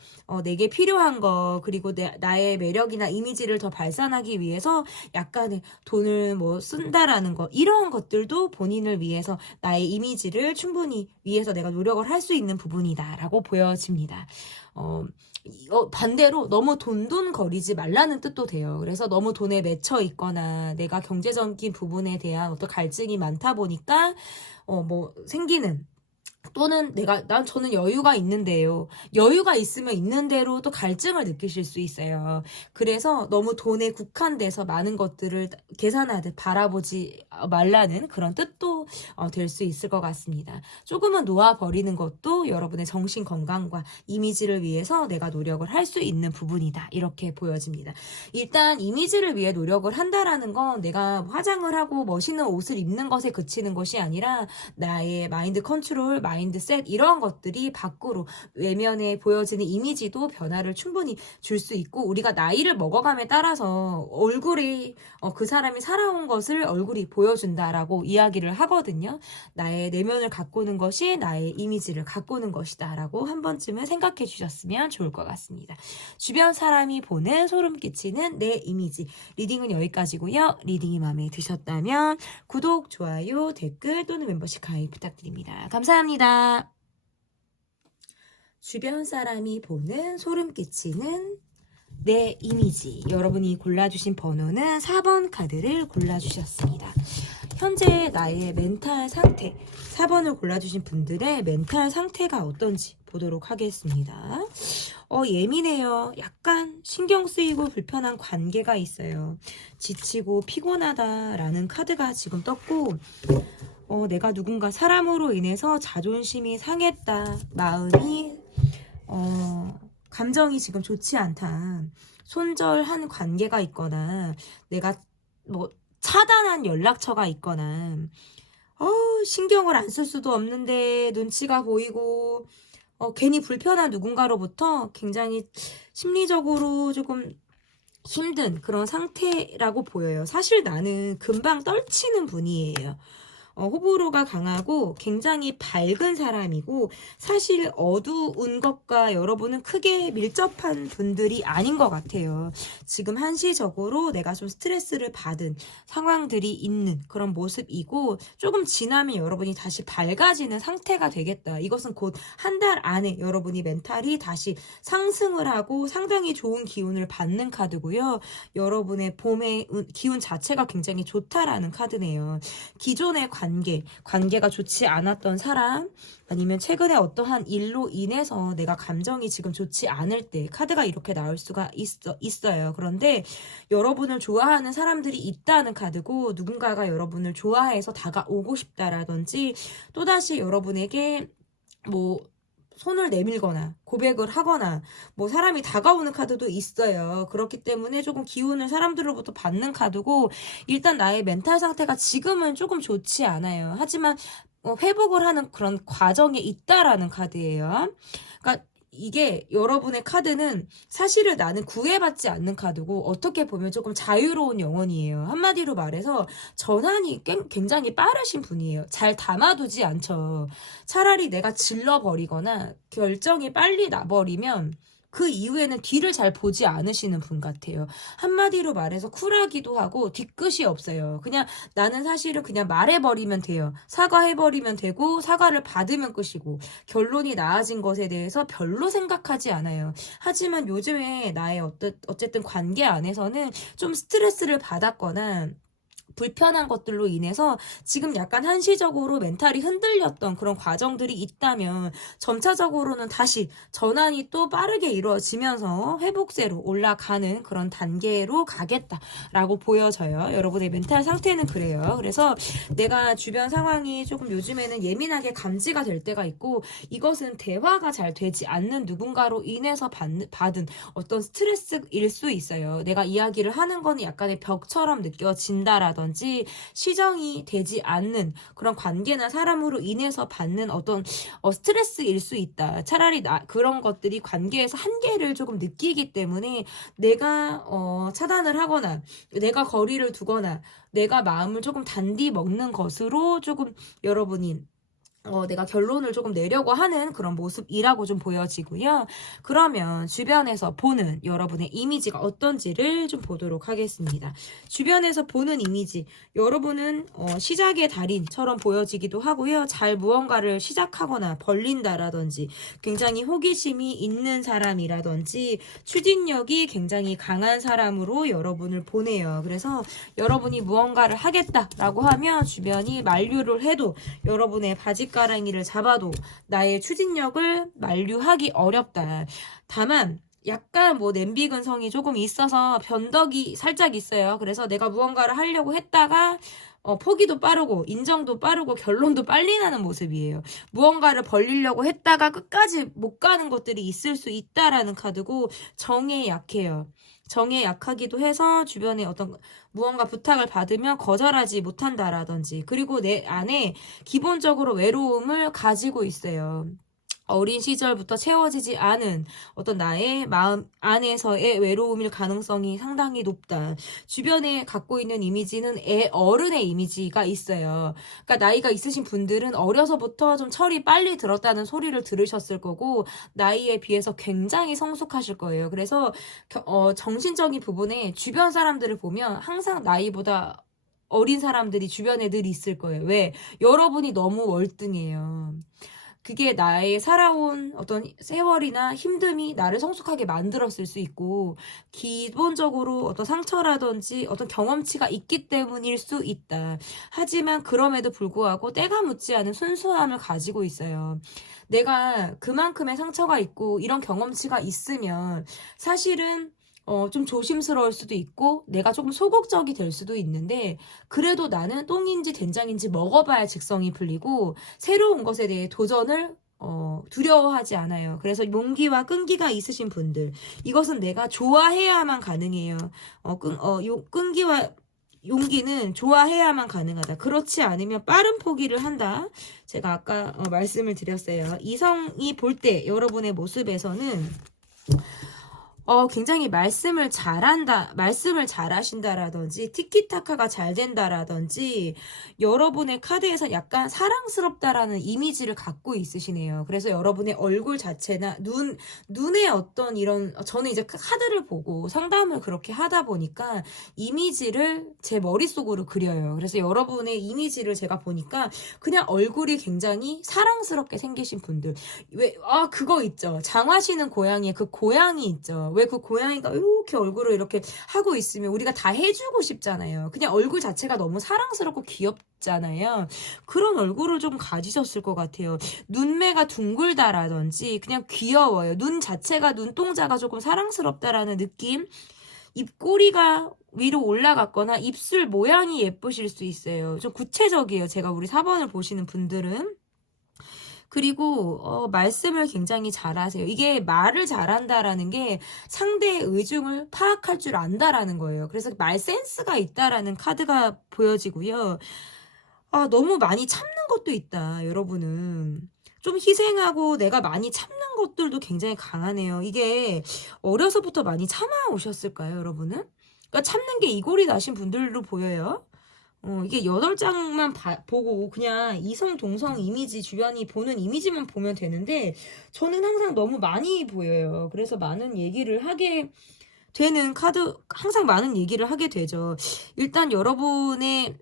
내게 필요한 거, 그리고 나의 매력이나 이미지를 더 발산하기 위해서 약간의 돈을 뭐 쓴다라는 거, 이러한 것들도 본인을 위해서 나의 이미지를 충분히 위해서 내가 노력을 할 수 있는 부분이다라고 보여집니다. 반대로 너무 돈돈거리지 말라는 뜻도 돼요. 그래서 너무 돈에 맺혀 있거나 내가 경제적인 부분에 대한 어떤 갈증이 많다 보니까 뭐 생기는 또는 저는 여유가 있는데요. 여유가 있으면 있는 대로 또 갈증을 느끼실 수 있어요. 그래서 너무 돈에 국한돼서 많은 것들을 계산하듯 바라보지 말라는 그런 뜻도 될 수 있을 것 같습니다. 조금은 놓아버리는 것도 여러분의 정신 건강과 이미지를 위해서 내가 노력을 할 수 있는 부분이다. 이렇게 보여집니다. 일단 이미지를 위해 노력을 한다라는 건 내가 화장을 하고 멋있는 옷을 입는 것에 그치는 것이 아니라 나의 마인드 컨트롤, 마인드셋 이런 것들이 밖으로 외면에 보여지는 이미지도 변화를 충분히 줄 수 있고 우리가 나이를 먹어감에 따라서 얼굴이 그 사람이 살아온 것을 얼굴이 보여준다라고 이야기를 하거든요. 나의 내면을 가꾸는 것이 나의 이미지를 가꾸는 것이다 라고 한 번쯤은 생각해 주셨으면 좋을 것 같습니다. 주변 사람이 보는 소름 끼치는 내 이미지 리딩은 여기까지고요. 리딩이 마음에 드셨다면 구독, 좋아요, 댓글 또는 멤버십 가입 부탁드립니다. 감사합니다. 주변 사람이 보는 소름 끼치는 내 이미지. 여러분이 골라주신 번호는 4번 카드를 골라주셨습니다. 현재 나의 멘탈 상태, 4번을 골라주신 분들의 멘탈 상태가 어떤지 보도록 하겠습니다. 예민해요. 약간 신경 쓰이고 불편한 관계가 있어요. 지치고 피곤하다라는 카드가 지금 떴고 내가 누군가 사람으로 인해서 자존심이 상했다. 마음이 감정이 지금 좋지 않다. 손절한 관계가 있거나 내가 차단한 연락처가 있거나 신경을 안 쓸 수도 없는데 눈치가 보이고 괜히 불편한 누군가로부터 굉장히 심리적으로 조금 힘든 그런 상태라고 보여요. 사실 나는 금방 떨치는 분이에요. 호불호가 강하고 굉장히 밝은 사람이고 사실 어두운 것과 여러분은 크게 밀접한 분들이 아닌 것 같아요. 지금 한시적으로 내가 좀 스트레스를 받은 상황들이 있는 그런 모습이고 조금 지나면 여러분이 다시 밝아지는 상태가 되겠다. 이것은 곧 한 달 안에 여러분이 멘탈이 다시 상승을 하고 상당히 좋은 기운을 받는 카드고요. 여러분의 봄의 기운 자체가 굉장히 좋다라는 카드네요. 기존의 관계가 좋지 않았던 사람 아니면 최근에 어떠한 일로 인해서 내가 감정이 지금 좋지 않을 때 카드가 이렇게 나올 수가 있어요. 그런데 여러분을 좋아하는 사람들이 있다는 카드고 누군가가 여러분을 좋아해서 다가오고 싶다라든지 또다시 여러분에게 손을 내밀거나 고백을 하거나 사람이 다가오는 카드도 있어요. 그렇기 때문에 조금 기운을 사람들로부터 받는 카드고 일단 나의 멘탈 상태가 지금은 조금 좋지 않아요. 하지만 회복을 하는 그런 과정에 있다라는 카드예요. 그러니까 이게 여러분의 카드는 사실은 나는 구애받지 않는 카드고 어떻게 보면 조금 자유로운 영혼이에요. 한마디로 말해서 전환이 굉장히 빠르신 분이에요. 잘 담아두지 않죠. 차라리 내가 질러버리거나 결정이 빨리 나버리면 그 이후에는 뒤를 잘 보지 않으시는 분 같아요. 한마디로 말해서 쿨하기도 하고 뒤끝이 없어요. 그냥 나는 사실은 그냥 말해버리면 돼요. 사과해버리면 되고 사과를 받으면 끝이고 결론이 나아진 것에 대해서 별로 생각하지 않아요. 하지만 요즘에 나의 어쨌든 관계 안에서는 좀 스트레스를 받았거나 불편한 것들로 인해서 지금 약간 한시적으로 멘탈이 흔들렸던 그런 과정들이 있다면 점차적으로는 다시 전환이 또 빠르게 이루어지면서 회복세로 올라가는 그런 단계로 가겠다라고 보여져요. 여러분의 멘탈 상태는 그래요. 그래서 내가 주변 상황이 조금 요즘에는 예민하게 감지가 될 때가 있고 이것은 대화가 잘 되지 않는 누군가로 인해서 받은 어떤 스트레스일 수 있어요. 내가 이야기를 하는 거는 약간의 벽처럼 느껴진다라든지 시정이 되지 않는 그런 관계나 사람으로 인해서 받는 어떤 스트레스일 수 있다. 차라리 그런 것들이 관계에서 한계를 조금 느끼기 때문에 내가 차단을 하거나 내가 거리를 두거나 내가 마음을 조금 단디 먹는 것으로 조금 여러분이 내가 결론을 조금 내려고 하는 그런 모습이라고 좀 보여지고요. 그러면 주변에서 보는 여러분의 이미지가 어떤지를 좀 보도록 하겠습니다. 주변에서 보는 이미지, 여러분은 시작의 달인처럼 보여지기도 하고요. 잘 무언가를 시작하거나 벌린다라든지 굉장히 호기심이 있는 사람이라든지 추진력이 굉장히 강한 사람으로 여러분을 보내요. 그래서 여러분이 무언가를 하겠다라고 하면 주변이 만류를 해도 여러분의 바지 머리카락이를 잡아도 나의 추진력을 만류하기 어렵다. 다만 약간 뭐 냄비 근성이 조금 있어서 변덕이 살짝 있어요. 그래서 내가 무언가를 하려고 했다가 포기도 빠르고 인정도 빠르고 결론도 빨리 나는 모습이에요. 무언가를 벌리려고 했다가 끝까지 못 가는 것들이 있을 수 있다라는 카드고, 정에 약해요. 정에 약하기도 해서 주변에 어떤 무언가 부탁을 받으면 거절하지 못한다라든지, 그리고 내 안에 기본적으로 외로움을 가지고 있어요. 어린 시절부터 채워지지 않은 어떤 나의 마음 안에서의 외로움일 가능성이 상당히 높다. 주변에 갖고 있는 이미지는 어른의 이미지가 있어요. 그러니까 나이가 있으신 분들은 어려서부터 좀 철이 빨리 들었다는 소리를 들으셨을 거고, 나이에 비해서 굉장히 성숙하실 거예요. 그래서 정신적인 부분에 주변 사람들을 보면 항상 나이보다 어린 사람들이 주변에 늘 있을 거예요. 왜? 여러분이 너무 월등해요. 그게 나의 살아온 어떤 세월이나 힘듦이 나를 성숙하게 만들었을 수 있고, 기본적으로 어떤 상처라든지 어떤 경험치가 있기 때문일 수 있다. 하지만 그럼에도 불구하고 때가 묻지 않은 순수함을 가지고 있어요. 내가 그만큼의 상처가 있고 이런 경험치가 있으면 사실은 좀 조심스러울 수도 있고 내가 조금 소극적이 될 수도 있는데, 그래도 나는 똥인지 된장인지 먹어봐야 직성이 풀리고 새로운 것에 대해 도전을 두려워하지 않아요. 그래서 용기와 끈기가 있으신 분들, 이것은 내가 좋아해야만 가능해요. 끈기와 용기는 좋아해야만 가능하다. 그렇지 않으면 빠른 포기를 한다. 제가 아까 말씀을 드렸어요. 이성이 볼 때 여러분의 모습에서는 굉장히 말씀을 잘하신다라든지, 티키타카가 잘 된다라든지, 여러분의 카드에서 약간 사랑스럽다라는 이미지를 갖고 있으시네요. 그래서 여러분의 얼굴 자체나 눈의 어떤 이런, 저는 이제 카드를 보고 상담을 그렇게 하다 보니까 이미지를 제 머릿속으로 그려요. 그래서 여러분의 이미지를 제가 보니까 그냥 얼굴이 굉장히 사랑스럽게 생기신 분들. 그거 있죠. 장화시는 고양이의 그 고양이 있죠. 왜 그 고양이가 이렇게 얼굴을 이렇게 하고 있으면 우리가 다 해주고 싶잖아요. 그냥 얼굴 자체가 너무 사랑스럽고 귀엽잖아요. 그런 얼굴을 좀 가지셨을 것 같아요. 눈매가 둥글다라든지 그냥 귀여워요. 눈 자체가, 눈동자가 조금 사랑스럽다라는 느낌. 입꼬리가 위로 올라갔거나 입술 모양이 예쁘실 수 있어요. 좀 구체적이에요. 제가 우리 4번을 보시는 분들은. 그리고 말씀을 굉장히 잘하세요. 이게 말을 잘한다라는 게 상대의 의중을 파악할 줄 안다라는 거예요. 그래서 말 센스가 있다라는 카드가 보여지고요. 너무 많이 참는 것도 있다, 여러분은. 좀 희생하고 내가 많이 참는 것들도 굉장히 강하네요. 이게 어려서부터 많이 참아오셨을까요, 여러분은? 그러니까 참는 게 이골이 나신 분들로 보여요. 이게 8장만 보고 그냥 이성, 동성 이미지, 주변이 보는 이미지만 보면 되는데, 저는 항상 너무 많이 보여요. 그래서 많은 얘기를 하게 되는 카드, 항상 많은 얘기를 하게 되죠. 일단 여러분의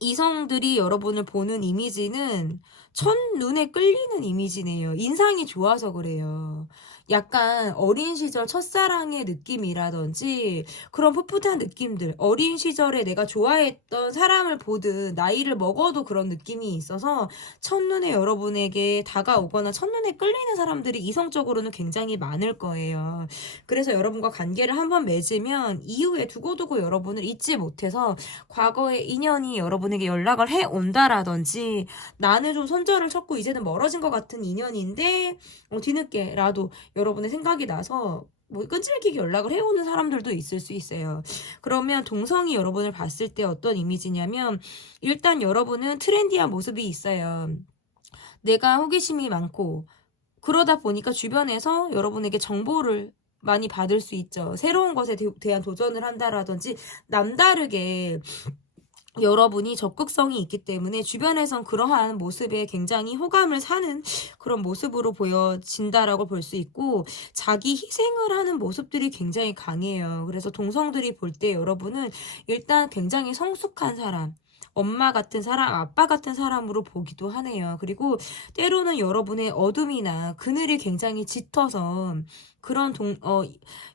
이성들이 여러분을 보는 이미지는 첫눈에 끌리는 이미지네요. 인상이 좋아서 그래요. 약간 어린 시절 첫사랑의 느낌이라든지 그런 풋풋한 느낌들, 어린 시절에 내가 좋아했던 사람을 보듯 나이를 먹어도 그런 느낌이 있어서 첫눈에 여러분에게 다가오거나 첫눈에 끌리는 사람들이 이성적으로는 굉장히 많을 거예요. 그래서 여러분과 관계를 한번 맺으면 이후에 두고두고 여러분을 잊지 못해서 과거의 인연이 여러분에게 연락을 해 온다라든지, 나는 좀 손절을 쳤고 이제는 멀어진 것 같은 인연인데 뒤늦게라도 여러분의 생각이 나서 뭐 끈질기게 연락을 해오는 사람들도 있을 수 있어요. 그러면 동성이 여러분을 봤을 때 어떤 이미지냐면, 일단 여러분은 트렌디한 모습이 있어요. 내가 호기심이 많고 그러다 보니까 주변에서 여러분에게 정보를 많이 받을 수 있죠. 새로운 것에 대한 도전을 한다라든지 남다르게 여러분이 적극성이 있기 때문에 주변에선 그러한 모습에 굉장히 호감을 사는 그런 모습으로 보여진다라고 볼 수 있고, 자기 희생을 하는 모습들이 굉장히 강해요. 그래서 동성들이 볼 때 여러분은 일단 굉장히 성숙한 사람, 엄마 같은 사람, 아빠 같은 사람으로 보기도 하네요. 그리고 때로는 여러분의 어둠이나 그늘이 굉장히 짙어서 그런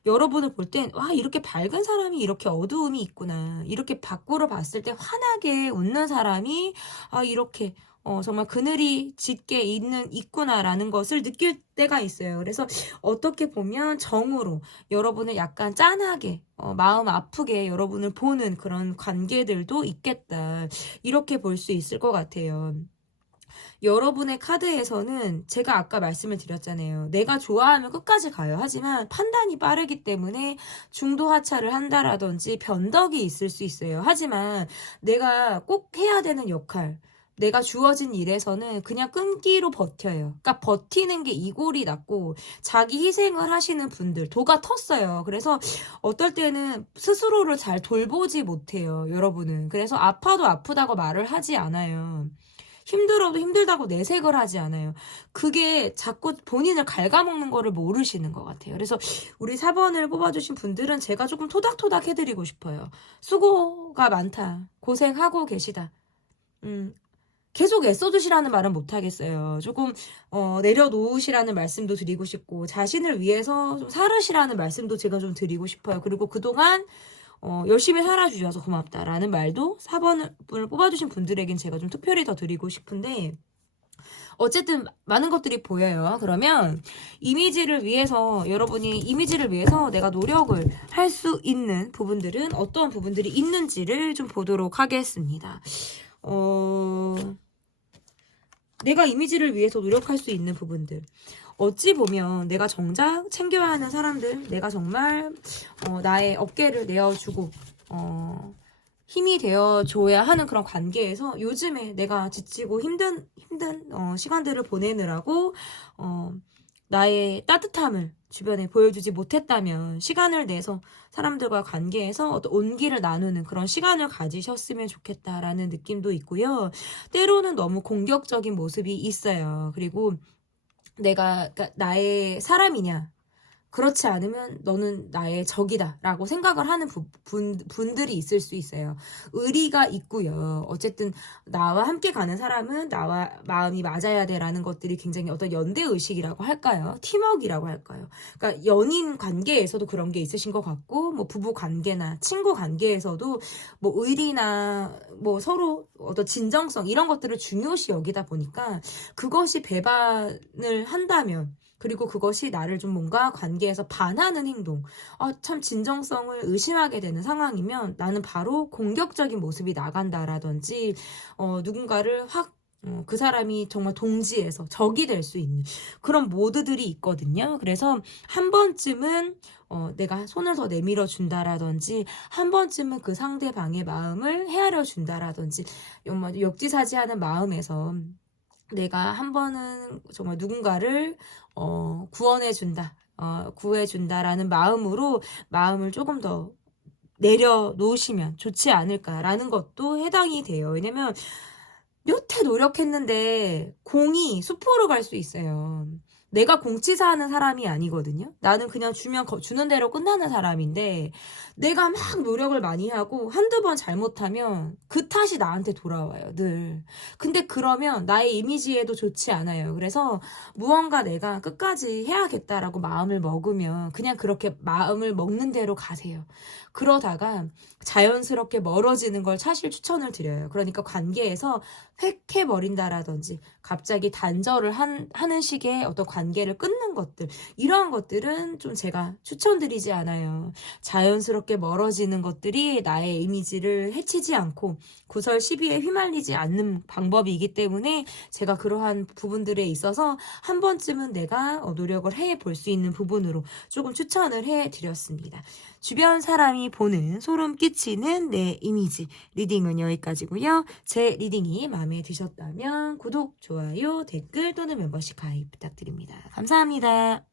여러분을 볼 땐, 와, 이렇게 밝은 사람이 이렇게 어두움이 있구나. 이렇게 밖으로 봤을 때 환하게 웃는 사람이, 아, 이렇게, 정말 그늘이 짙게 있구나라는 것을 느낄 때가 있어요. 그래서 어떻게 보면 정으로 여러분을 약간 짠하게, 마음 아프게 여러분을 보는 그런 관계들도 있겠다. 이렇게 볼 수 있을 것 같아요. 여러분의 카드에서는 제가 아까 말씀을 드렸잖아요. 내가 좋아하면 끝까지 가요. 하지만 판단이 빠르기 때문에 중도 하차를 한다라든지 변덕이 있을 수 있어요. 하지만 내가 꼭 해야 되는 역할, 내가 주어진 일에서는 그냥 끈기로 버텨요. 그러니까 버티는 게 이골이 났고, 자기 희생을 하시는 분들 도가 텄어요. 그래서 어떨 때는 스스로를 잘 돌보지 못해요, 여러분은. 그래서 아파도 아프다고 말을 하지 않아요. 힘들어도 힘들다고 내색을 하지 않아요. 그게 자꾸 본인을 갉아먹는 거를 모르시는 것 같아요. 그래서 우리 4번을 뽑아주신 분들은 제가 조금 토닥토닥 해드리고 싶어요. 수고가 많다. 고생하고 계시다. 계속 애써주시라는 말은 못하겠어요. 조금 내려놓으시라는 말씀도 드리고 싶고, 자신을 위해서 좀 살으시라는 말씀도 제가 좀 드리고 싶어요. 그리고 그동안 열심히 살아주셔서 고맙다라는 말도 4번을 뽑아주신 분들에겐 제가 좀 특별히 더 드리고 싶은데, 어쨌든 많은 것들이 보여요. 그러면 여러분이 이미지를 위해서 내가 노력을 할 수 있는 부분들은 어떤 부분들이 있는지를 좀 보도록 하겠습니다. 내가 이미지를 위해서 노력할 수 있는 부분들. 어찌 보면 내가 정작 챙겨야 하는 사람들, 내가 정말 나의 어깨를 내어주고 힘이 되어줘야 하는 그런 관계에서 요즘에 내가 지치고 힘든 시간들을 보내느라고 나의 따뜻함을 주변에 보여주지 못했다면 시간을 내서 사람들과 관계에서 어떤 온기를 나누는 그런 시간을 가지셨으면 좋겠다라는 느낌도 있고요. 때로는 너무 공격적인 모습이 있어요. 그리고 그러니까 나의 사람이냐, 그렇지 않으면 너는 나의 적이다 라고 생각을 하는 분들이 있을 수 있어요. 의리가 있고요. 어쨌든 나와 함께 가는 사람은 나와 마음이 맞아야 돼라는 것들이 굉장히 어떤 연대의식이라고 할까요? 팀워크라고 할까요? 그러니까 연인 관계에서도 그런 게 있으신 것 같고, 뭐 부부 관계나 친구 관계에서도 뭐 의리나 뭐 서로 어떤 진정성 이런 것들을 중요시 여기다 보니까 그것이 배반을 한다면, 그리고 그것이 나를 좀 뭔가 관계에서 반하는 행동, 참 진정성을 의심하게 되는 상황이면 나는 바로 공격적인 모습이 나간다라든지 누군가를 확 그 사람이 정말 동지에서 적이 될 수 있는 그런 모드들이 있거든요. 그래서 한 번쯤은 내가 손을 더 내밀어 준다라든지, 한 번쯤은 그 상대방의 마음을 헤아려 준다라든지, 역지사지하는 마음에서 내가 한 번은 정말 누군가를 구원해준다, 구해준다라는 마음으로 마음을 조금 더 내려놓으시면 좋지 않을까라는 것도 해당이 돼요. 왜냐면 여태 노력했는데 공이 수포로 갈 수 있어요. 내가 공치사하는 사람이 아니거든요. 나는 그냥 주는 대로 끝나는 사람인데, 내가 막 노력을 많이 하고 한두 번 잘못하면 그 탓이 나한테 돌아와요, 늘. 근데 그러면 나의 이미지에도 좋지 않아요. 그래서 무언가 내가 끝까지 해야겠다라고 마음을 먹으면 그냥 그렇게 마음을 먹는 대로 가세요. 그러다가 자연스럽게 멀어지는 걸 사실 추천을 드려요. 그러니까 관계에서 획해버린다라든지 갑자기 단절을 하는 식의 어떤 관계를 끊는 것들, 이러한 것들은 좀 제가 추천드리지 않아요. 자연스럽게 멀어지는 것들이 나의 이미지를 해치지 않고 구설시비에 휘말리지 않는 방법이기 때문에 제가 그러한 부분들에 있어서 한 번쯤은 내가 노력을 해볼 수 있는 부분으로 조금 추천을 해드렸습니다. 주변 사람이 보는 소름 끼치는 내 이미지 리딩은 여기까지고요. 제 리딩이 마음에 드셨다면 구독, 좋아요, 댓글 또는 멤버십 가입 부탁드립니다. 감사합니다.